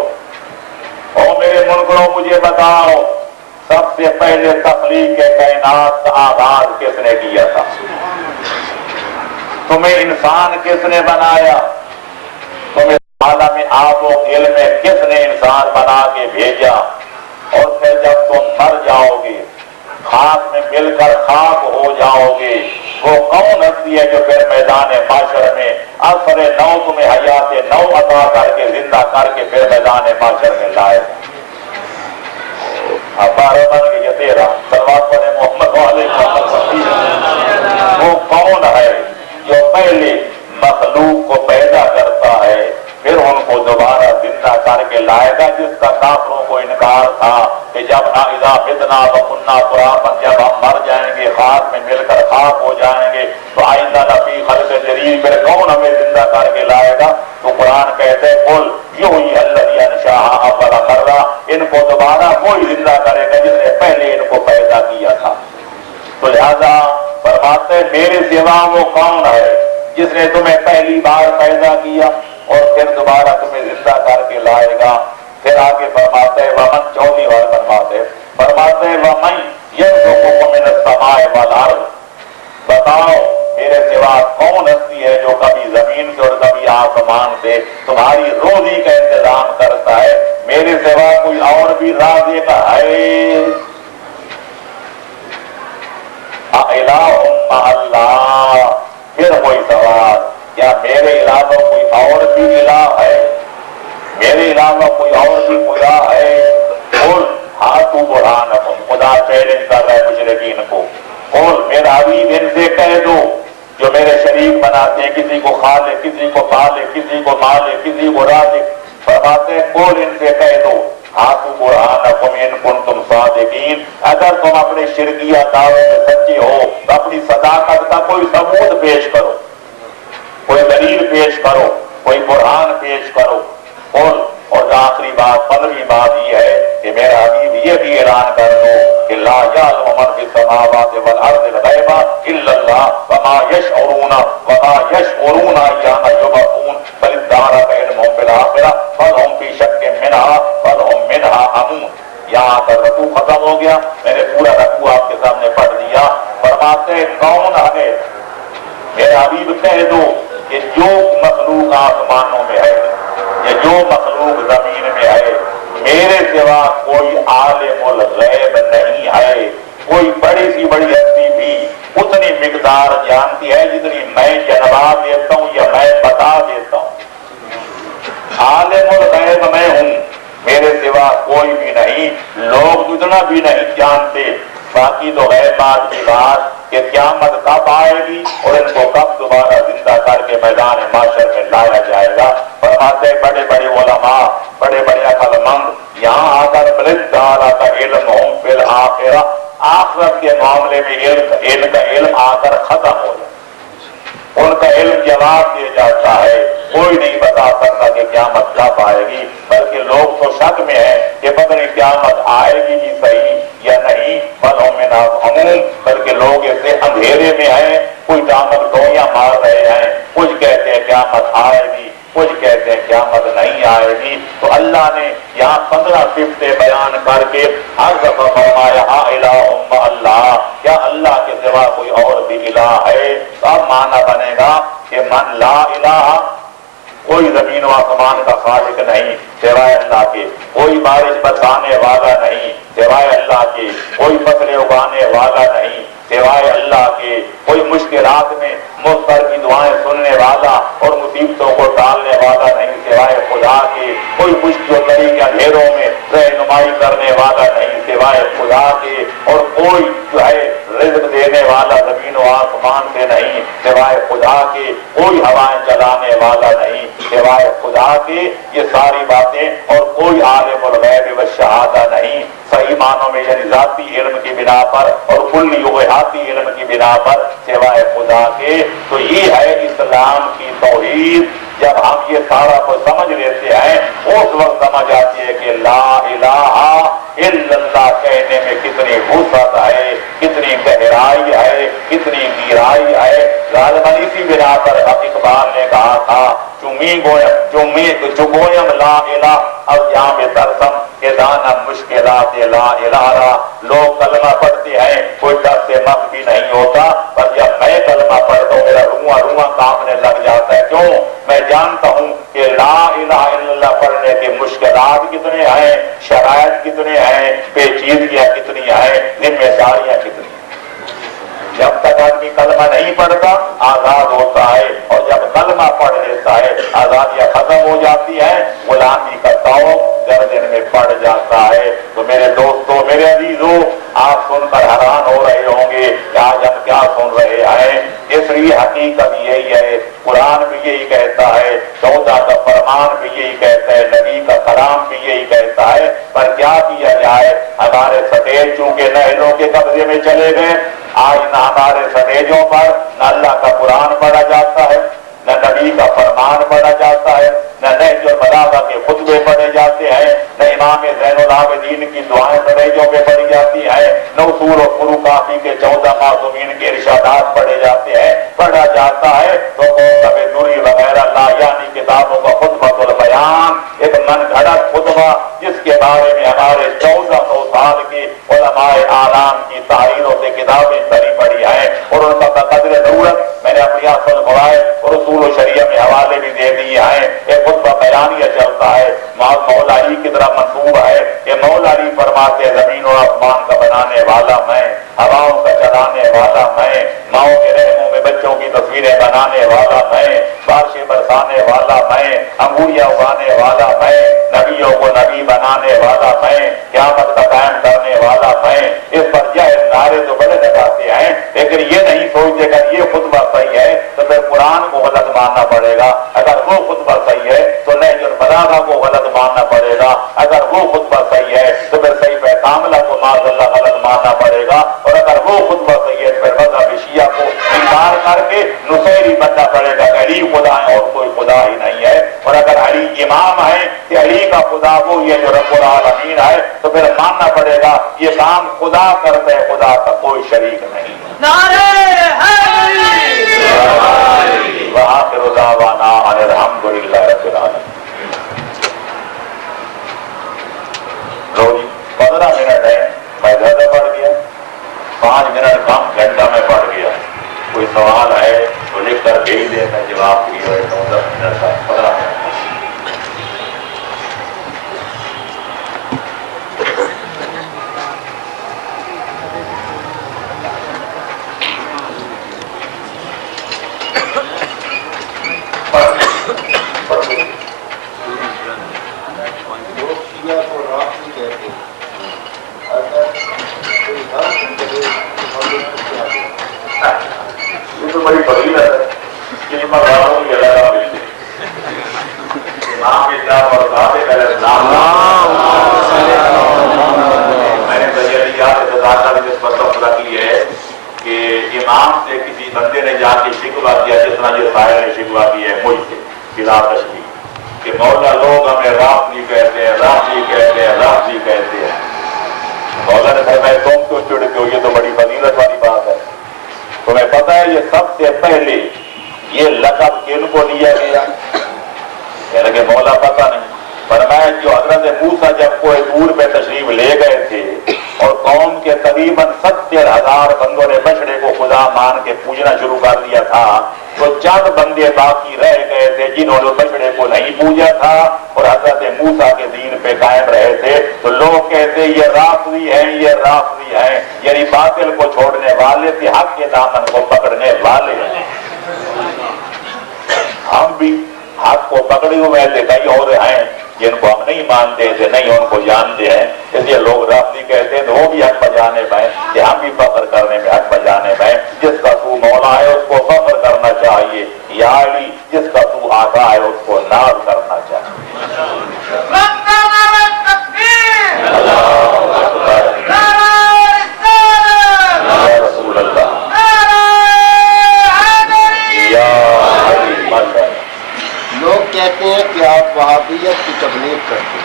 او میرے منکروں مجھے بتاؤ سب سے پہلے تخلیق کائنات کا آغاز کس نے کیا تھا؟ تمہیں انسان کس نے بنایا؟ تمہیں عالم آب و علم میں کس نے انسان بنا کے بھیجا؟ اور پھر جب تم مر جاؤ گے، خاک میں مل کر خاک ہو جاؤ گے، وہ کون ہستی ہے جو پھر میدان معاشر میں اثر نو تمہیں حیات نو عطا کر کے زندہ کر کے پھر میدان معاشر میں لائے؟ ہمارا بن گیا تیرا صلوات پڑھے محمد علیہ وسلم۔ وہ کون ہے جو پہلے مخلوق کو پیدا کرتا ہے پھر ان کو دوبارہ زندہ کر کے لائے گا، جس کا کافروں کو انکار تھا کہ جب اذا متنا وکنا ترابا، جب ہم مر جائیں گے خاک میں مل کر خاک ہو جائیں گے تو آئندہ لفی خلق جدید پھر کون ہمیں زندہ کر کے لائے گا؟ تو قرآن کہتے ہیں قل یحیی الذی انشأھا اول مرہ، ان کو دوبارہ وہی زندہ کرے گا جس نے پہلے ان کو پیدا کیا تھا۔ تو لہذا فرماتے ہیں میرے سوا وہ کون ہے جس نے تمہیں پہلی بار پیدا کیا اور پھر دوبارہ تمہیں زندہ کر کے لائے گا؟ پھر آگے فرماتے ہیں ومن، چوتھی بار فرماتے ہیں ومن یرزقکم من السماء والارض، بتاؤ میرے سوا کون ہستی ہے جو کبھی زمین سے اور کبھی آسمان سے تمہاری روزی کا انتظام کرتا ہے؟ میرے سوا کوئی اور بھی رازق ہے؟ الہ مع اللہ، پھر وہی سوال، کیا میرے علاوہ کوئی اور بھی الہ ہے؟ میرے علاوہ کوئی اور بھی خدا ہے؟ قل ہاتھو برہانکم، خدا چیلنج کر رہا ہے مشرکین کو، قل میرا حبیب ان سے کہہ دو جو میرے شریک بناتے ہیں، کسی کو خالق، کسی کو مالک، کسی کو مالک، کسی کو رازق، فرماتے ہیں قل ان سے کہہ دو ہاتھو برہانکم ان کنتم صادقین، اگر تم اپنے شرکیہ دعوے میں سچے ہو تو اپنی صداقت کا کوئی ثبوت پیش کرو، کوئی دلیل پیش کرو، کوئی برہان پیش کرو۔ اور آخری بات، 15ویں بات یہ ہے کہ میرا حبیب یہ بھی اعلان کر دو کہ لا یعلم من فی السماوات والارض الغیب الا اللہ وما یشعرون ایان یبعثون بل ادارک علمهم بالآخرہ فهم فی شک منہا فهم منہا امون۔ یہاں پر رکوع ختم ہو گیا، میں نے پورا رکوع آپ کے سامنے پڑھ دیا۔ فرماتے ہیں کون ہے؟ میرے حبیب کہہ دو کہ جو مخلوق آسمانوں میں ہے یا جو مخلوق زمین میں ہے، میرے سوا کوئی عالم الغیب نہیں ہے۔ کوئی بڑی سی بڑی ہستی بھی اتنی مقدار جانتی ہے جتنی میں جنوا دیتا ہوں یا میں بتا دیتا ہوں۔ عالم الغیب میں ہوں، میرے سوا کوئی بھی نہیں، لوگ اتنا بھی نہیں جانتے۔ باقی تو غیب بات کی بات کہ قیامت کب آئے گی اور ان کو کب دوبارہ زندہ کر کے میدان معاشر میں لایا جائے گا۔ فرماتے بڑے بڑے علماء، بڑے بڑے عقل مند یہاں آ کر بلدارا کا علم ہوں فی الآخرہ، آخرت کے معاملے میں ان کا علم آ کر ختم ہو جائے، ان کا علم جواب دے جاتا ہے۔ کوئی نہیں بتا سکتا کہ قیامت کب آئے گی، بلکہ لوگ تو شک میں ہیں کہ پتہ نہیں قیامت آئے گی بھی صحیح یا نہیں، بلکہ لوگ اسے اندھیرے میں ہیں، کوئی ڈامر ڈویاں مار رہے ہیں، کچھ کہتے ہیں قیامت آئے گی، کچھ کہتے ہیں قیامت نہیں آئے گی۔ تو اللہ نے یہاں 15 صفتیں بیان کر کے ہر دفعہ فرمایا الہ مع اللہ، کیا اللہ کے سوا کوئی اور بھی الہ ہے؟ تو اب معنی بنے گا کہ من لا الہ، کوئی زمین و آسمان کا خالق نہیں سوائے اللہ کے، کوئی بارش برسانے والا نہیں سوائے اللہ کے، کوئی فصلیں اگانے والا نہیں سوائے اللہ کے، کوئی مشکلات میں مضطر کی دعائیں سننے والا اور مصیبتوں کو ٹالنے والا نہیں سوائے خدا کے، کوئی مشکل طریقے اندھیروں میں رہنمائی کرنے والا نہیں سوائے خدا کے، اور کوئی جو ہے رزق دینے والا زمین و آسمان سے نہیں سوائے خدا کے، کوئی ہوائیں چلانے والا نہیں سوائے خدا کے۔ یہ ساری باتیں، اور کوئی عالم الغیب والشہادہ نہیں صحیح معنوں میں، یعنی ذاتی علم کی بنا پر اور کلی وحاتی علم کی بنا پر سوائے خدا کے۔ تو یہ ہے اسلام کی توحید۔ جب ہم یہ سارا کو سمجھ لیتے ہیں اس وقت سمجھ آتی ہے کہ لا الہ الا اللہ کہنے میں کتنی وسعت ہے، کتنی گہرائی ہے، کتنی گہرائی ہے۔ غالباً اسی بنا پر اقبال نے کہا تھا چگویم لا الہ اب جام ترسم کہ دانا مشکلات لا الہ را۔ لوگ کلمہ پڑھتے ہیں، کوئی ڈر سے مخ بھی نہیں ہوتا، پر جب میں کلمہ پڑھتا ہوں میرا رواں کانپنے لگ جاتا ہے۔ کیوں؟ میں جانتا ہوں کہ لا الہ الا اللہ پڑھنے کے مشکلات کتنے ہیں، شرائط کتنے ہیں، پیچیدگیاں کتنی ہیں، ذمہ داریاں کتنی ہیں۔ جب تک آدمی کلمہ نہیں پڑھتا آزاد ہوتا ہے، اور جب کلمہ پڑھ لیتا ہے آزادیاں ختم ہو جاتی ہیں، غلامی کا طوق گردن میں پڑ جاتا ہے۔ تو میرے دوستو، میرے عزیزو، آپ سن کر حیران ہو رہے ہوں گے کہ آج ہم کیا سن رہے ہیں۔ اس لیے حقیقت یہی ہے، قرآن بھی یہی کہتا ہے، خدا کا فرمان بھی یہی کہتا ہے، نبی کا کلام بھی یہی کہتا ہے، پر کیا کیا جائے؟ ہمارے سٹیج چونکہ نہروں کے قبضے میں چلے گئے، آج ہمارے سٹیجوں پر نہ اللہ کا قرآن پڑھا جاتا ہے، نہ نبی کا فرمان پڑھا جاتا ہے، نہ نہج البلاغہ کے خطبے پڑھے جاتے ہیں، نہ امام زین العابدین کی دعائیں سٹیجوں پہ پڑھی جاتی ہیں، نہ اصول و فروع کافی کے 14 معصومین کے ارشادات پڑھے جاتے ہیں۔ پڑھا جاتا ہے تو کوثب نوری وغیرہ لا یعنی کتابوں کا خطبۃ البیان، ایک من گھڑت خطبہ جس کے بارے میں ہمارے 1400 سال کے علماء اعلام کی تحریروں سے کتابیں پڑھی پڑھی ہیں، اور ان کا بقدر ضرورت میں نے اپنی اصل قواعد اور اصول و شریعہ میں حوالے بھی دے دیے ہیں۔ ایک خطبہ بیانیہ چلتا ہے، مولا علی کی طرح منسوب ہے کہ مولا علی فرماتے زمین اور آسمان کا بنانے والا میں، ہواؤں کا چلانے والا میں، ماؤں کے رحموں میں بچوں کی تصویریں بنانے والا میں، بارشیں برسانے والا میں، انگوریاں اگانے والا میں، نبیوں کو نبی بنانے والا میں، قیامت کا قائم کرنے والا میں۔ اس پر یہ نعرے تو بڑے لگاتے ہیں، لیکن یہ نہیں سوچتے کہ یہ خطبہ صحیح ہے تو پھر قرآن کو غلط ماننا پڑے گا، اگر وہ خطبہ صحیح ہے تو نہج البلاغہ کو غلط ماننا پڑے گا، اگر وہ خطبہ صحیح ہے تو پھر صحیح کاملہ کو معاذ اللہ غلط ماننا پڑے گا، اور اگر وہ خطبہ صحیح ہے تو پھر مذہب شیعہ کو انکار کر کے نصیری بننا پڑے گا کہ علی خدا ہے اور کوئی خدا ہی نہیں ہے، اور اگر علی امام ہے کہ علی کا خدا وہ یہ جو رب العالمین ہے تو پھر ماننا پڑے گا یہ کام خدا کرتا ہے، خدا کا کوئی شریک نہیں۔ نعرہ حیدری وآخر دعوانا ان الحمد للہ رب العالمین۔ روز 15 منٹ ہے، میں زیادہ پڑھ گیا، 5 منٹ کم، گھنٹہ میں پڑھ گیا۔ کوئی سوال ہے تو لکھ کر بھیج دیں، میں جواب کی ہوئے 10 منٹ کا 15 منٹ۔ یہ تو بڑی فضیلت ہے کہ مقاموں کی علیحدہ ملتی امام اسلام اور صحابہ علیہ السلام۔ میں نے تجلیات صداقت میں اس پر تفصیل کی ہے کہ امام سے کسی بندے نے جا کے شکوہ کیا، جس طرح یہ سائل نے شکوہ کی ہے مجھ سے بلا تشبیہ کہ مولا لوگ ہمیں رافضی کہتے ہیں، رافضی کہتے ہیں، رافضی کہتے ہیں۔ مولا نے فرمایا تم کیوں چڑھتے ہو، یہ تو بڑی فضیلت والی بات ہے۔ تمہیں پتہ ہے یہ سب سے پہلے یہ لقب کن کو دیا گیا؟ کہنے کہ مولا پتہ نہیں۔ فرمایا جو حضرت موسیٰ جب کوہ طور پہ تشریف لے گئے تھے اور قوم کے تقریباً 70,000 بندوں نے بچڑے کو خدا مان کے پوجنا شروع کر دیا تھا، تو چند بندے باقی رہ گئے تھے جنہوں نے بچڑے کو نہیں پوجا تھا اور حضرت موسیٰ کے دین پہ قائم رہے تھے۔ تو لوگ کہتے یہ رافضی ہیں، یہ رافضی ہیں، یعنی باطل کو چھوڑنے والے تھے، حق کے دامن کو پکڑنے والے ہیں۔ ہم بھی حق کو پکڑے ہوئے تھے، کئی اور ہیں جن کو ہم نہیں مانتے تھے، نہیں ان کو جانتے ہیں، اس لیے لوگ رافضی کہتے ہیں تو وہ بھی حق پر جانب ہیں کہ ہم بھی فخر کرنے میں حق پر جانب ہیں۔ جس کا تو مولا ہے اس کو فخر کرنا چاہیے، یا علی جس کا تو آقا ہے اس کو ناز کرنا چاہیے۔ یا رسول اللہ، یا علی، ماشاء اللہ۔ لوگ کہتے ہیں کہ آپ وہابیت کی تبلیغ کرتے ہیں۔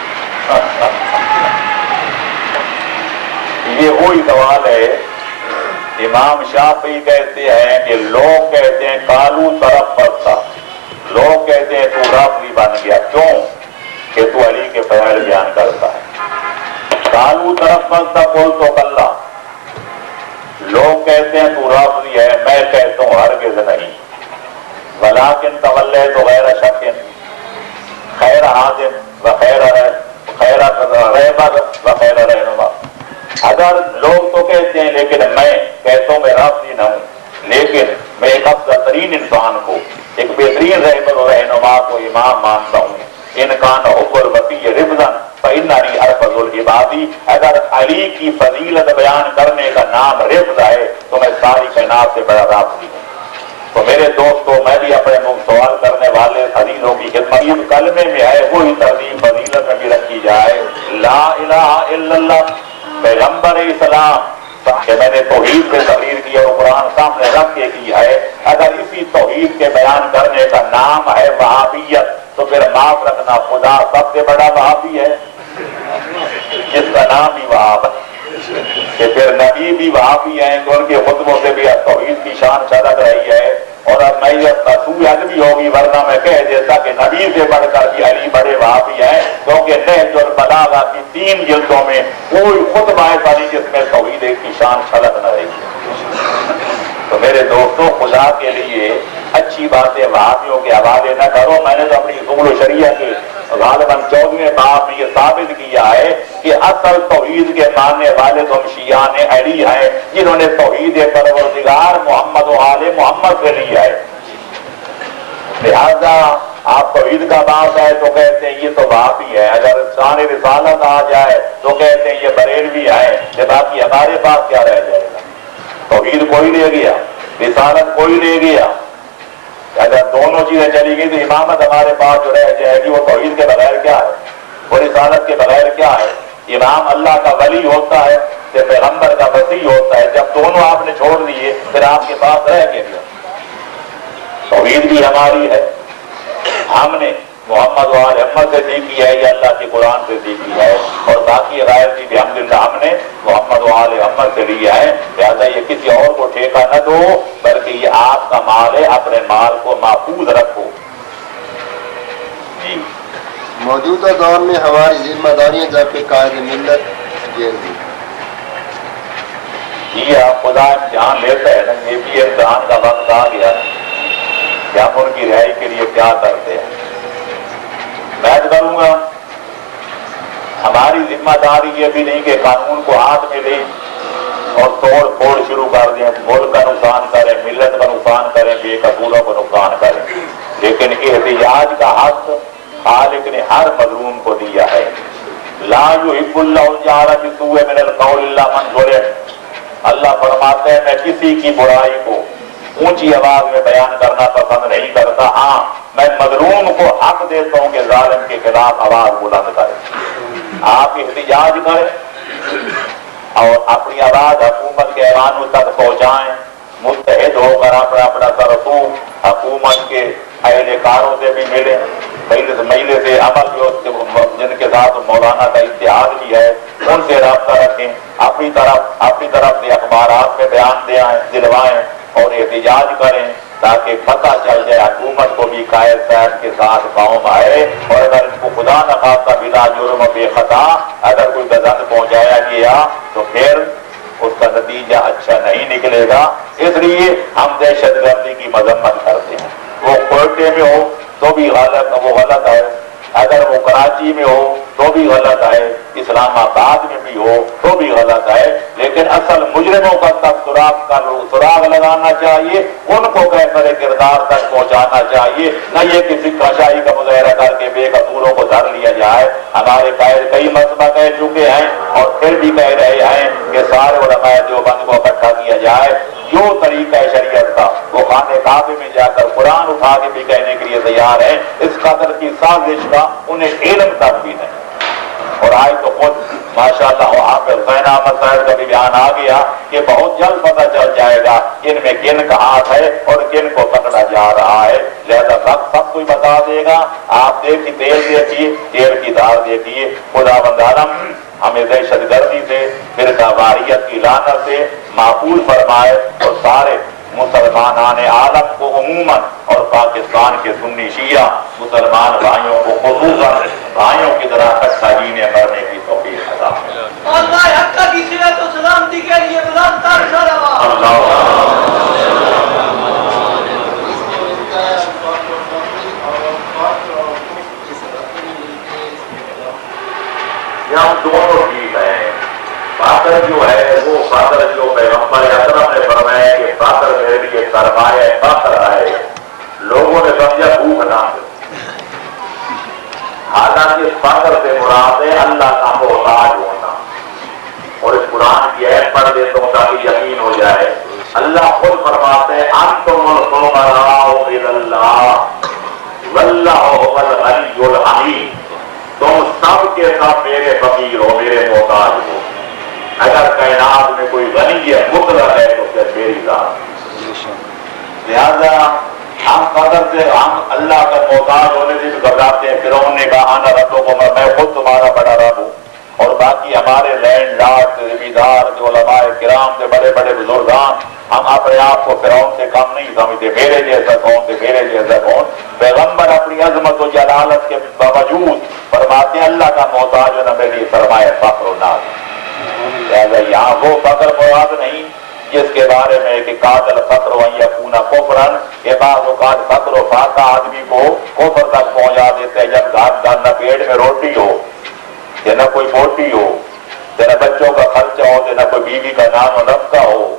یہ وہی سوال ہے، امام شافعی کہتے ہیں کہ لوگ کہتے ہیں کالو طرف پڑتا، لوگ کہتے ہیں تو رافضی بن گیا، کیوں کہ تو علی کے فضائل بیان کرتا ہے۔ کالو طرف پڑتا بول تو کلّا، لوگ کہتے ہیں تو رافضی ہے، میں کہتا ہوں ہرگز نہیں۔ ولیکن تولیت غیر شک خیر حاضم و خیر رہبر و خیر رہنما۔ اگر لوگ تو کہتے ہیں لیکن میں کہتا ہوں میں رافضی نہ ہوں، لیکن میں ایک افضل ترین انسان کو، ایک بہترین رہبر و رہنما کو امام مانتا ہوں۔ ان کان حب الوفی رفضا فإننی ارفض العبادی، اگر علی کی فضیلت بیان کرنے کا نام رفض ہے تو میں ساری کائنات سے بڑا رافضی ہوں۔ تو میرے دوستوں، میں بھی اپنے منہ سوال کرنے والے عزیزوں کی خدمت، کلمے میں ہے وہی ترتیب فضیلت میں بھی رکھی جائے، لا الہ الا اللہ پیغمبر اسلام کہ میں نے توحید پہ تقریر کی اور قرآن صاحب اعتراف رکھنا خدا سب سے بڑا وہابی ہے جس کا نام ہی وہاب ہے، کہ پھر نبی بھی وہابی ہیں کہ ان کے خطبوں سے بھی توحید کی شان چھلک رہی ہے، اور اب میں یہ نصیحت بھی ہوگی ورنہ میں کہہ دیتا کہ نبی سے بڑھ کر بھی علی بڑے وہابی ہیں، کیونکہ نہج البلاغہ کی 3 جلدوں میں کوئی خطبہ ایسا نہیں جس میں توحید کی شان چھلک نہ رہی ہے۔ تو میرے دوستوں خدا کے لیے اچھی باتیں وہابیوں کے حوالے نہ کرو۔ میں نے تو اپنی اصول و شریعہ کے غالباً 14ویں باب میں یہ ثابت کیا ہے کہ اصل توحید کے ماننے والے تم شیعان علی ہیں، جنہوں نے توحید پروردگار محمد و آل محمد سے لیا ہے۔ لہذا آپ توحید کا بات ہے تو کہتے ہیں یہ تو وہابی ہے، اگر شان رسالت آ جائے تو کہتے ہیں یہ بریلوی ہے، کہ باقی ہمارے پاس کیا رہ جائے گا؟ توحید کوئی لے گیا، رسالت کوئی لے گیا۔ اگر دونوں چیزیں چلی گئی تو امامت ہمارے پاس جو رہ جائے گی، وہ توحید کے بغیر کیا ہے، وہ رسالت کے بغیر کیا ہے؟ امام اللہ کا ولی ہوتا ہے کہ پیغمبر کا وصی ہوتا ہے، جب دونوں آپ نے چھوڑ دیے پھر آپ کے پاس رہ کے گیا۔ توحید بھی ہماری ہے، ہم نے محمد و آل محمد سے سیکھی ہے یا اللہ کے قرآن سے سیکھی ہے، اور باقی غیر کی بھی الحمدللہ ہم نے محمد و آل محمد سے لیا ہے۔ لہٰذا یہ کسی اور کو ٹھیکہ نہ دو، بلکہ یہ آپ کا مال ہے، اپنے مال کو محفوظ رکھو۔ جی موجودہ دور میں ہماری ذمہ داریاں جبکہ قائد ملت جیل دی۔ جی آپ خدا امتحان لیتا ہے نا، یہ بھی امتحان کا وقت آ گیا کہ ہم ان کی رہائی کے لیے کیا کرتے ہیں۔ میں کروں گا ہماری ذمہ داری یہ بھی نہیں کہ قانون کو ہاتھ میں لیں اور توڑ پھوڑ شروع کر دیں، ملک کا نقصان کریں، ملت کا نقصان کریں، بے قصوروں کو نقصان کریں، لیکن احتجاج کا حق خالق نے ہر مظلوم کو دیا ہے۔ لا یحب اللہ الجہر بالسوء من القول الا من ظلم۔ اللہ فرماتے ہیں میں کسی کی برائی کو اونچی آواز میں بیان کرنا پسند نہیں کرتا، ہاں میں مظلوم کو حق دیتا ہوں کہ ظالم کے خلاف آواز بلند کرے۔ آپ احتجاج کریں اور اپنی آواز حکومت کے ایوانوں تک پہنچائیں، متحد ہو کر اپنا اپنا سرسوم حکومت کے اہلکاروں سے بھی ملیں، مجلس عمل جو جن کے ساتھ مولانا کا اتحاد بھی ہے ان سے رابطہ رکھیں، اپنی طرف سے اخبارات میں بیان دلوائیں اور احتجاج کریں تاکہ پتہ چل جائے حکومت کو بھی قائد صاحب کے ساتھ قوم آئے، اور اگر ان کو خدا نخواستہ بلا جرم بے خطا اگر کوئی گزند پہنچایا گیا تو پھر اس کا نتیجہ اچھا نہیں نکلے گا۔ اس لیے ہم دہشت گردی کی مذمت کرتے ہیں، وہ کوئٹے میں ہو تو بھی وہ غلط ہے، اگر وہ کراچی میں ہو تو بھی غلط ہے، اسلام آباد میں بھی ہو تو بھی غلط ہے، لیکن اصل مجرموں کا تک سراغ لگانا چاہیے، ان کو بہتر کردار تک پہنچانا چاہیے، نہ یہ کسی کشائی کا مظاہرہ کر کے بے قصوروں کو دھر لیا جائے۔ ہمارے قائد کئی مرتبہ کہہ چکے ہیں اور پھر بھی کہہ رہے ہیں کہ سارے علماء دیوبند کو اکٹھا کیا جائے۔ جو طریقہ شریعت کا وہ خانہ کعبے میں جا کر قرآن اٹھا کے بھی کہنے کے لیے تیار ہے، اس قدر کی سازش کا انہیں علم تک بھی نہیں۔ اور آج تو خود ماشاءاللہ حافظ حسین احمد صاحب کا بھی بیان آ گیا کہ بہت جلد پتہ چل جائے گا ان میں کن کا ہاتھ ہے اور کن کو پکڑا جا رہا ہے، لہذا سب کوئی بتا دے گا۔ آپ دیکھیے تیل دیکھیے، تیل کی دھار دیکھیے، خداوند عالم ہمیں دہشت گردی سے، فرقہ واریت کی لعنت سے محفوظ فرمائے، اور سارے مسلمانان عالم کو عموماً اور پاکستان کے سنی شیعہ مسلمان بھائیوں کو خصوصاً بھائیوں کی طرح اکٹھا جینے مرنے کی توفیق عطا فرمائے۔ اللہ حق کی صلات و سلامتی کے لیے بلند تر صلوات۔ ہم دونوں ٹھیک ہیں۔ فخر جو ہے وہ فخر جو پیغمبر اکرم نے فرمایا کہ فخر میرے لیے سرمایہ فخر ہے، لوگوں نے سمجھا بھوک نام، حالانکہ فخر سے مراد ہے اللہ کا محتاج ہونا۔ اور اس قرآن کی آیت پڑھ دیتا ہوں تاکہ یقین ہو جائے، اللہ خود فرماتے ہیں انتم الفقراء الی اللہ واللہ هو الغنی الحمید، تم سب کے سب میرے فقیر ہو، میرے محتاج ہو۔ اگر کائنات میں کوئی غنی ہے مطلق ہے تو پھر میری ذات۔ لہذا ہم قدر سے ہم اللہ کا محتاج ہونے سے بھی گھبراتے ہیں. فرعون نے کہا انا ربکم، میں خود تمہارا بڑا رب ہوں. اور باقی ہمارے لینڈ لارڈ زمیندار علماء کرام سے بڑے بڑے بزرگان، ہم اپنے آپ کو فرعون سے کم نہیں سمجھتے. میرے جیسا کون تھے، میرے جیسا کون. پیغمبر اپنی عظمت و جلالت کے باوجود فرماتے ہیں اللہ کا محتاج ہونا میرے لیے سرمایہ فخر و ناز. لہٰذا یہاں وہ فخر مراد نہیں جس کے بارے میں کہ قاتل فقر و یکون کفرن، یہ بعض اوقات فقر و فاقہ آدمی کو کفر تک پہنچا دیتے ہیں. جب گھر نہ پیٹ میں روٹی ہو، کہ نہ کوئی موٹی ہو، کہ نہ بچوں کا خرچہ ہو، کہ نہ کوئی بیوی کا نام و نفقہ ہو،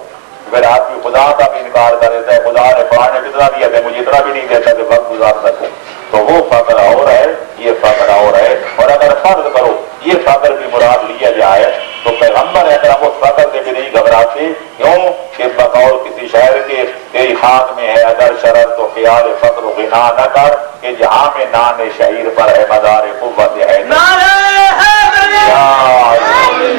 پھر آدمی خدا کا بھی انکار کر دیتا ہے. خدا نے قرآن نے کتنا دیا تھا، مجھے اتنا بھی نہیں دیتا کہ وقت گزار سکوں. تو وہ فقر اور ہے، یہ فقر اور ہے. اور اگر فرض کرو یہ فقر بھی مراد لیا جائے تو پیغمبر اکرم اس فقر سے بھی نہیں گھبراتے. کیوں کہ بقول کسی شہر کے تیری خاک میں ہے اگر شرر تو خیال فقر و غنا نہ کر، کہ جہاں میں نان شہیر پر ہے مدار قوت ہے.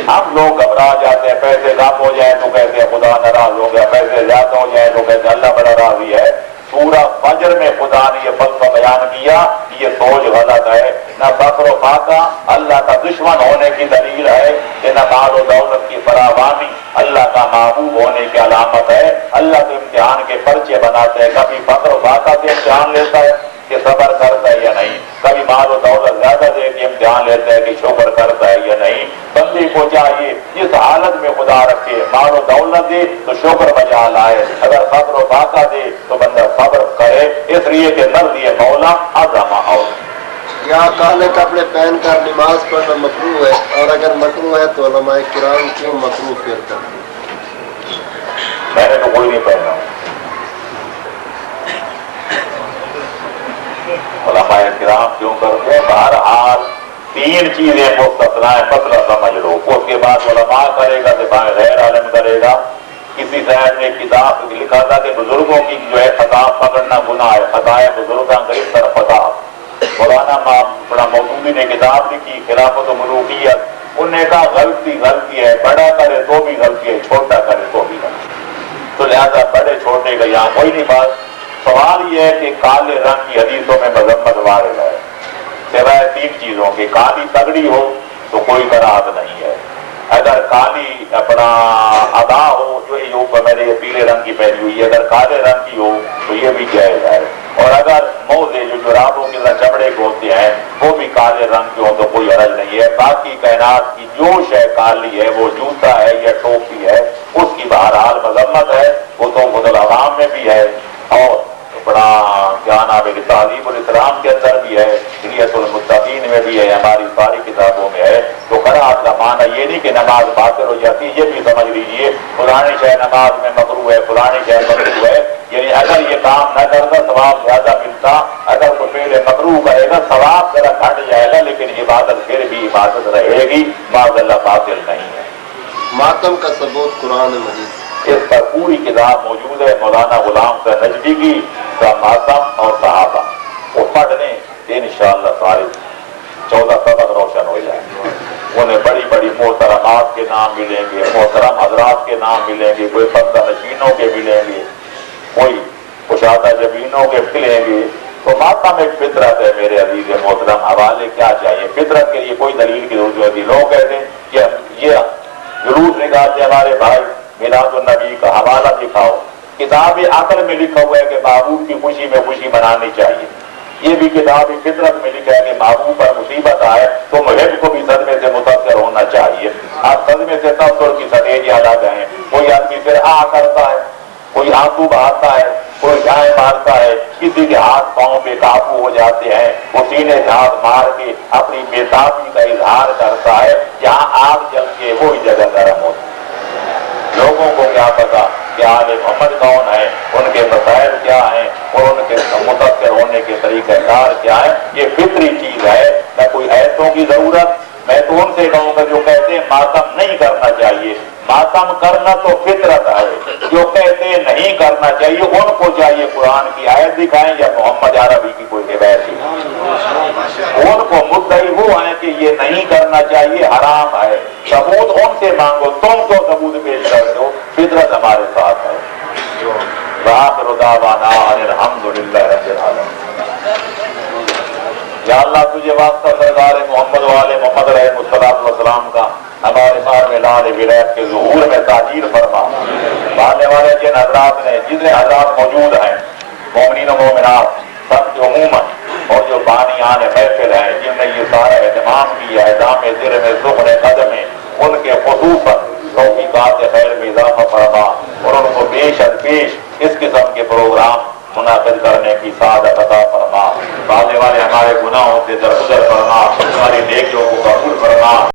ہم لوگ گھبرا جاتے ہیں، پیسے کم ہو جائیں تو کہتے ہیں خدا ناراض ہو گیا، پیسے زیادہ ہو جائیں تو کہتے ہیں اللہ بڑا راضی ہے. سورہ فجر میں خدا نے یہ فلسفہ بیان کیا، یہ سوچ غلط ہے. نہ فقر و فاقہ اللہ کا دشمن ہونے کی دلیل ہے، کہ نہ مال و دولت کی فراوانی اللہ کا محبوب ہونے کی علامت ہے. اللہ تو امتحان کے پرچے بناتے ہیں، کبھی فقر و فاقہ سے امتحان لیتا ہے کہ صبر کرتا ہے یا نہیں، کبھی مال و دولت زیادہ دے کے امتحان لیتا ہے کہ شکر کرتا ہے یا نہیں. بندے کو چاہیے جس حالت میں خدا رکھے، مال و دولت دے تو شکر بجا لائے، اگر فقر و فاقہ دے تو بندہ صبر کرے. اس لیے کہ مرضی مولا عظم اور یہاں کالے کپڑے پہن کر نماز پڑھنا مکروہ ہے، اور اگر مکروہ ہے تو علماء کرام کیوں مکروہ پھر کرتے ہیں؟ میں نے تو کوئی نہیں پہنا. علماء کرام کیوں کرتے ہیں؟ بہرحال تین چیزیں مستثنا ہیں، مسئلہ سمجھ لو. اس کے بعد علماء کرے گا، دفاع غیر عالم کرے گا. کسی صاحب نے کتاب لکھا تھا کہ بزرگوں کی جو ہے خطا پکڑنا گناہ ہے، خطائے بزرگاں گرفتر خطا. مولانا بڑا مودودی نے کتاب لکھی خلافت و ملوکیت. انہوں نے کہا غلطی ہے، بڑا کرے تو بھی غلطی ہے، چھوٹا کرے تو بھی غلطی. تو لہذا بڑے چھوٹے کا یہاں کوئی نہیں بات. سوال یہ ہے کہ کالے رنگ کی حدیثوں میں مذمت وارد ہے، سوائے تین چیزوں کے. کالی تگڑی ہو تو کوئی کراہت نہیں ہے. اگر کالی اپنا ادا ہو، جو میں نے یہ پیلے رنگ کی پہنی ہوئی ہے، اگر کالے رنگ کی ہو تو یہ بھی جائز ہے. اور اگر موزے جو جرابوں کے چمڑے کے ہوتے ہیں وہ بھی کالے رنگ کے ہو تو کوئی حرج نہیں ہے. باقی کائنات کی جو شے کالی ہے، وہ جوتا ہے یا ٹوپی ہے، اس کی بہرحال مذمت ہے. وہ تو خود العوام میں بھی ہے، اور بڑا کیا نام ہے تعلیم الاسلام کے اندر بھی ہے، شریعت المتقین میں بھی ہے، ہماری ساری کتابوں میں ہے. تو قرأت کا معنی یہ نہیں کہ نماز باطل ہو جاتی، یہ بھی سمجھ لیجئے فلانی شے نماز میں مکروہ ہے، فلانی شے مکروہ ہے. یعنی اگر یہ کام نہ کرتا ثواب زیادہ ملتا، اگر کوئی پہلے مکروہ کرے گا ثواب ذرا گھٹ جائے گا، لیکن عبادت پھر بھی عبادت رہے گی، معاذ اللہ باطل نہیں ہے. ماتم کا ثبوت قرآن مجید. اس پر پوری کتاب موجود ہے مولانا غلام سے نجدی کی ماتم اور صحابہ. وہ پڑھ لیں انشاءاللہ سارے 14 سبق روشن ہو جائیں. انہیں بڑی بڑی محترمات کے نام ملیں گے، محترم حضرات کے نام ملیں گے، کوئی پردہ نشینوں کے ملیں گے، کوئی کشادہ جبینوں کے ملیں گے. تو ماتم ایک فطرت ہے میرے عزیز محترم. حوالے کیا چاہیے؟ فطرت کے لیے کوئی دلیل کی ضرورت ہوتی. لوگ کہتے ہیں کہ یہ جلوس نکالتے ہمارے بھائی میلاد النبی کا حوالہ دکھاؤ. کتاب عقل میں لکھا ہوا ہے کہ محبوب کی خوشی میں خوشی منانی چاہیے. یہ بھی کتاب فطرت میں لکھا ہے کہ محبوب پر مصیبت آئے تو محب کو بھی صدمے سے متاثر ہونا چاہیے. اب صدمے سے تاثر کی سطح الگ ہیں. کوئی آدمی پھر کرتا ہے، کوئی آنسو بہاتا ہے، کوئی گائے مارتا ہے، کسی کے ہاتھ پاؤں پہ قابو ہو جاتے ہیں، وہ سینے سے ہاتھ مار کے اپنی بےتابی کا اظہار کرتا ہے. جہاں آگ جل کے وہی جگہ گرم ہوتی ہے. لوگوں کو کیا پتا کہ آل محمد کون ہے، ان کے مسائل کیا ہیں، اور ان کے متاثر ہونے کے طریقہ کار کیا ہے. یہ فطری چیز ہے، نہ کوئی ایسوں کی ضرورت. میں تو ان سے کہوں گا جو کہتے ہیں ماتم نہیں کرنا چاہیے. ماتم کرنا تو فطرت ہے. جو کہتے ہیں نہیں کرنا چاہیے ان کو چاہیے قرآن کی آیت دکھائیں یا محمد عربی کی کوئی روایت دکھائیں. ان کو مدعی وہ ہیں کہ یہ نہیں کرنا چاہیے، حرام ہے. ثبوت ان سے مانگو، تم کو ثبوت پیش کر دو. فطرت ہمارے ساتھ ہے. وآخر دعوانا ان الحمدللہ رب العالمین۔ یا اللہ تجھے واسطہ سردار محمد والے محمد علیہ السلام کا ہمارے بار میں لال ولایت کے ظہور میں تاجیر فرما۔ ماننے والے جن حضرات نے جتنے حضرات موجود ہیں مومنین و مومنات سب کے عموماً اور جو بانیان محفل ہیں جن نے یہ سارا اہتمام کیا ہے دام زر میں سخن قدم میں ان کے خصوصاً توفیقات خیر میں اضافہ فرما اور ان کو بیش از بیش اس قسم کے پروگرام منعقد کرنے کی سعادت عطا فرما۔ بعد والے ہمارے گناہوں سے درگزر فرما، ہماری نیکیوں کو قبول فرما۔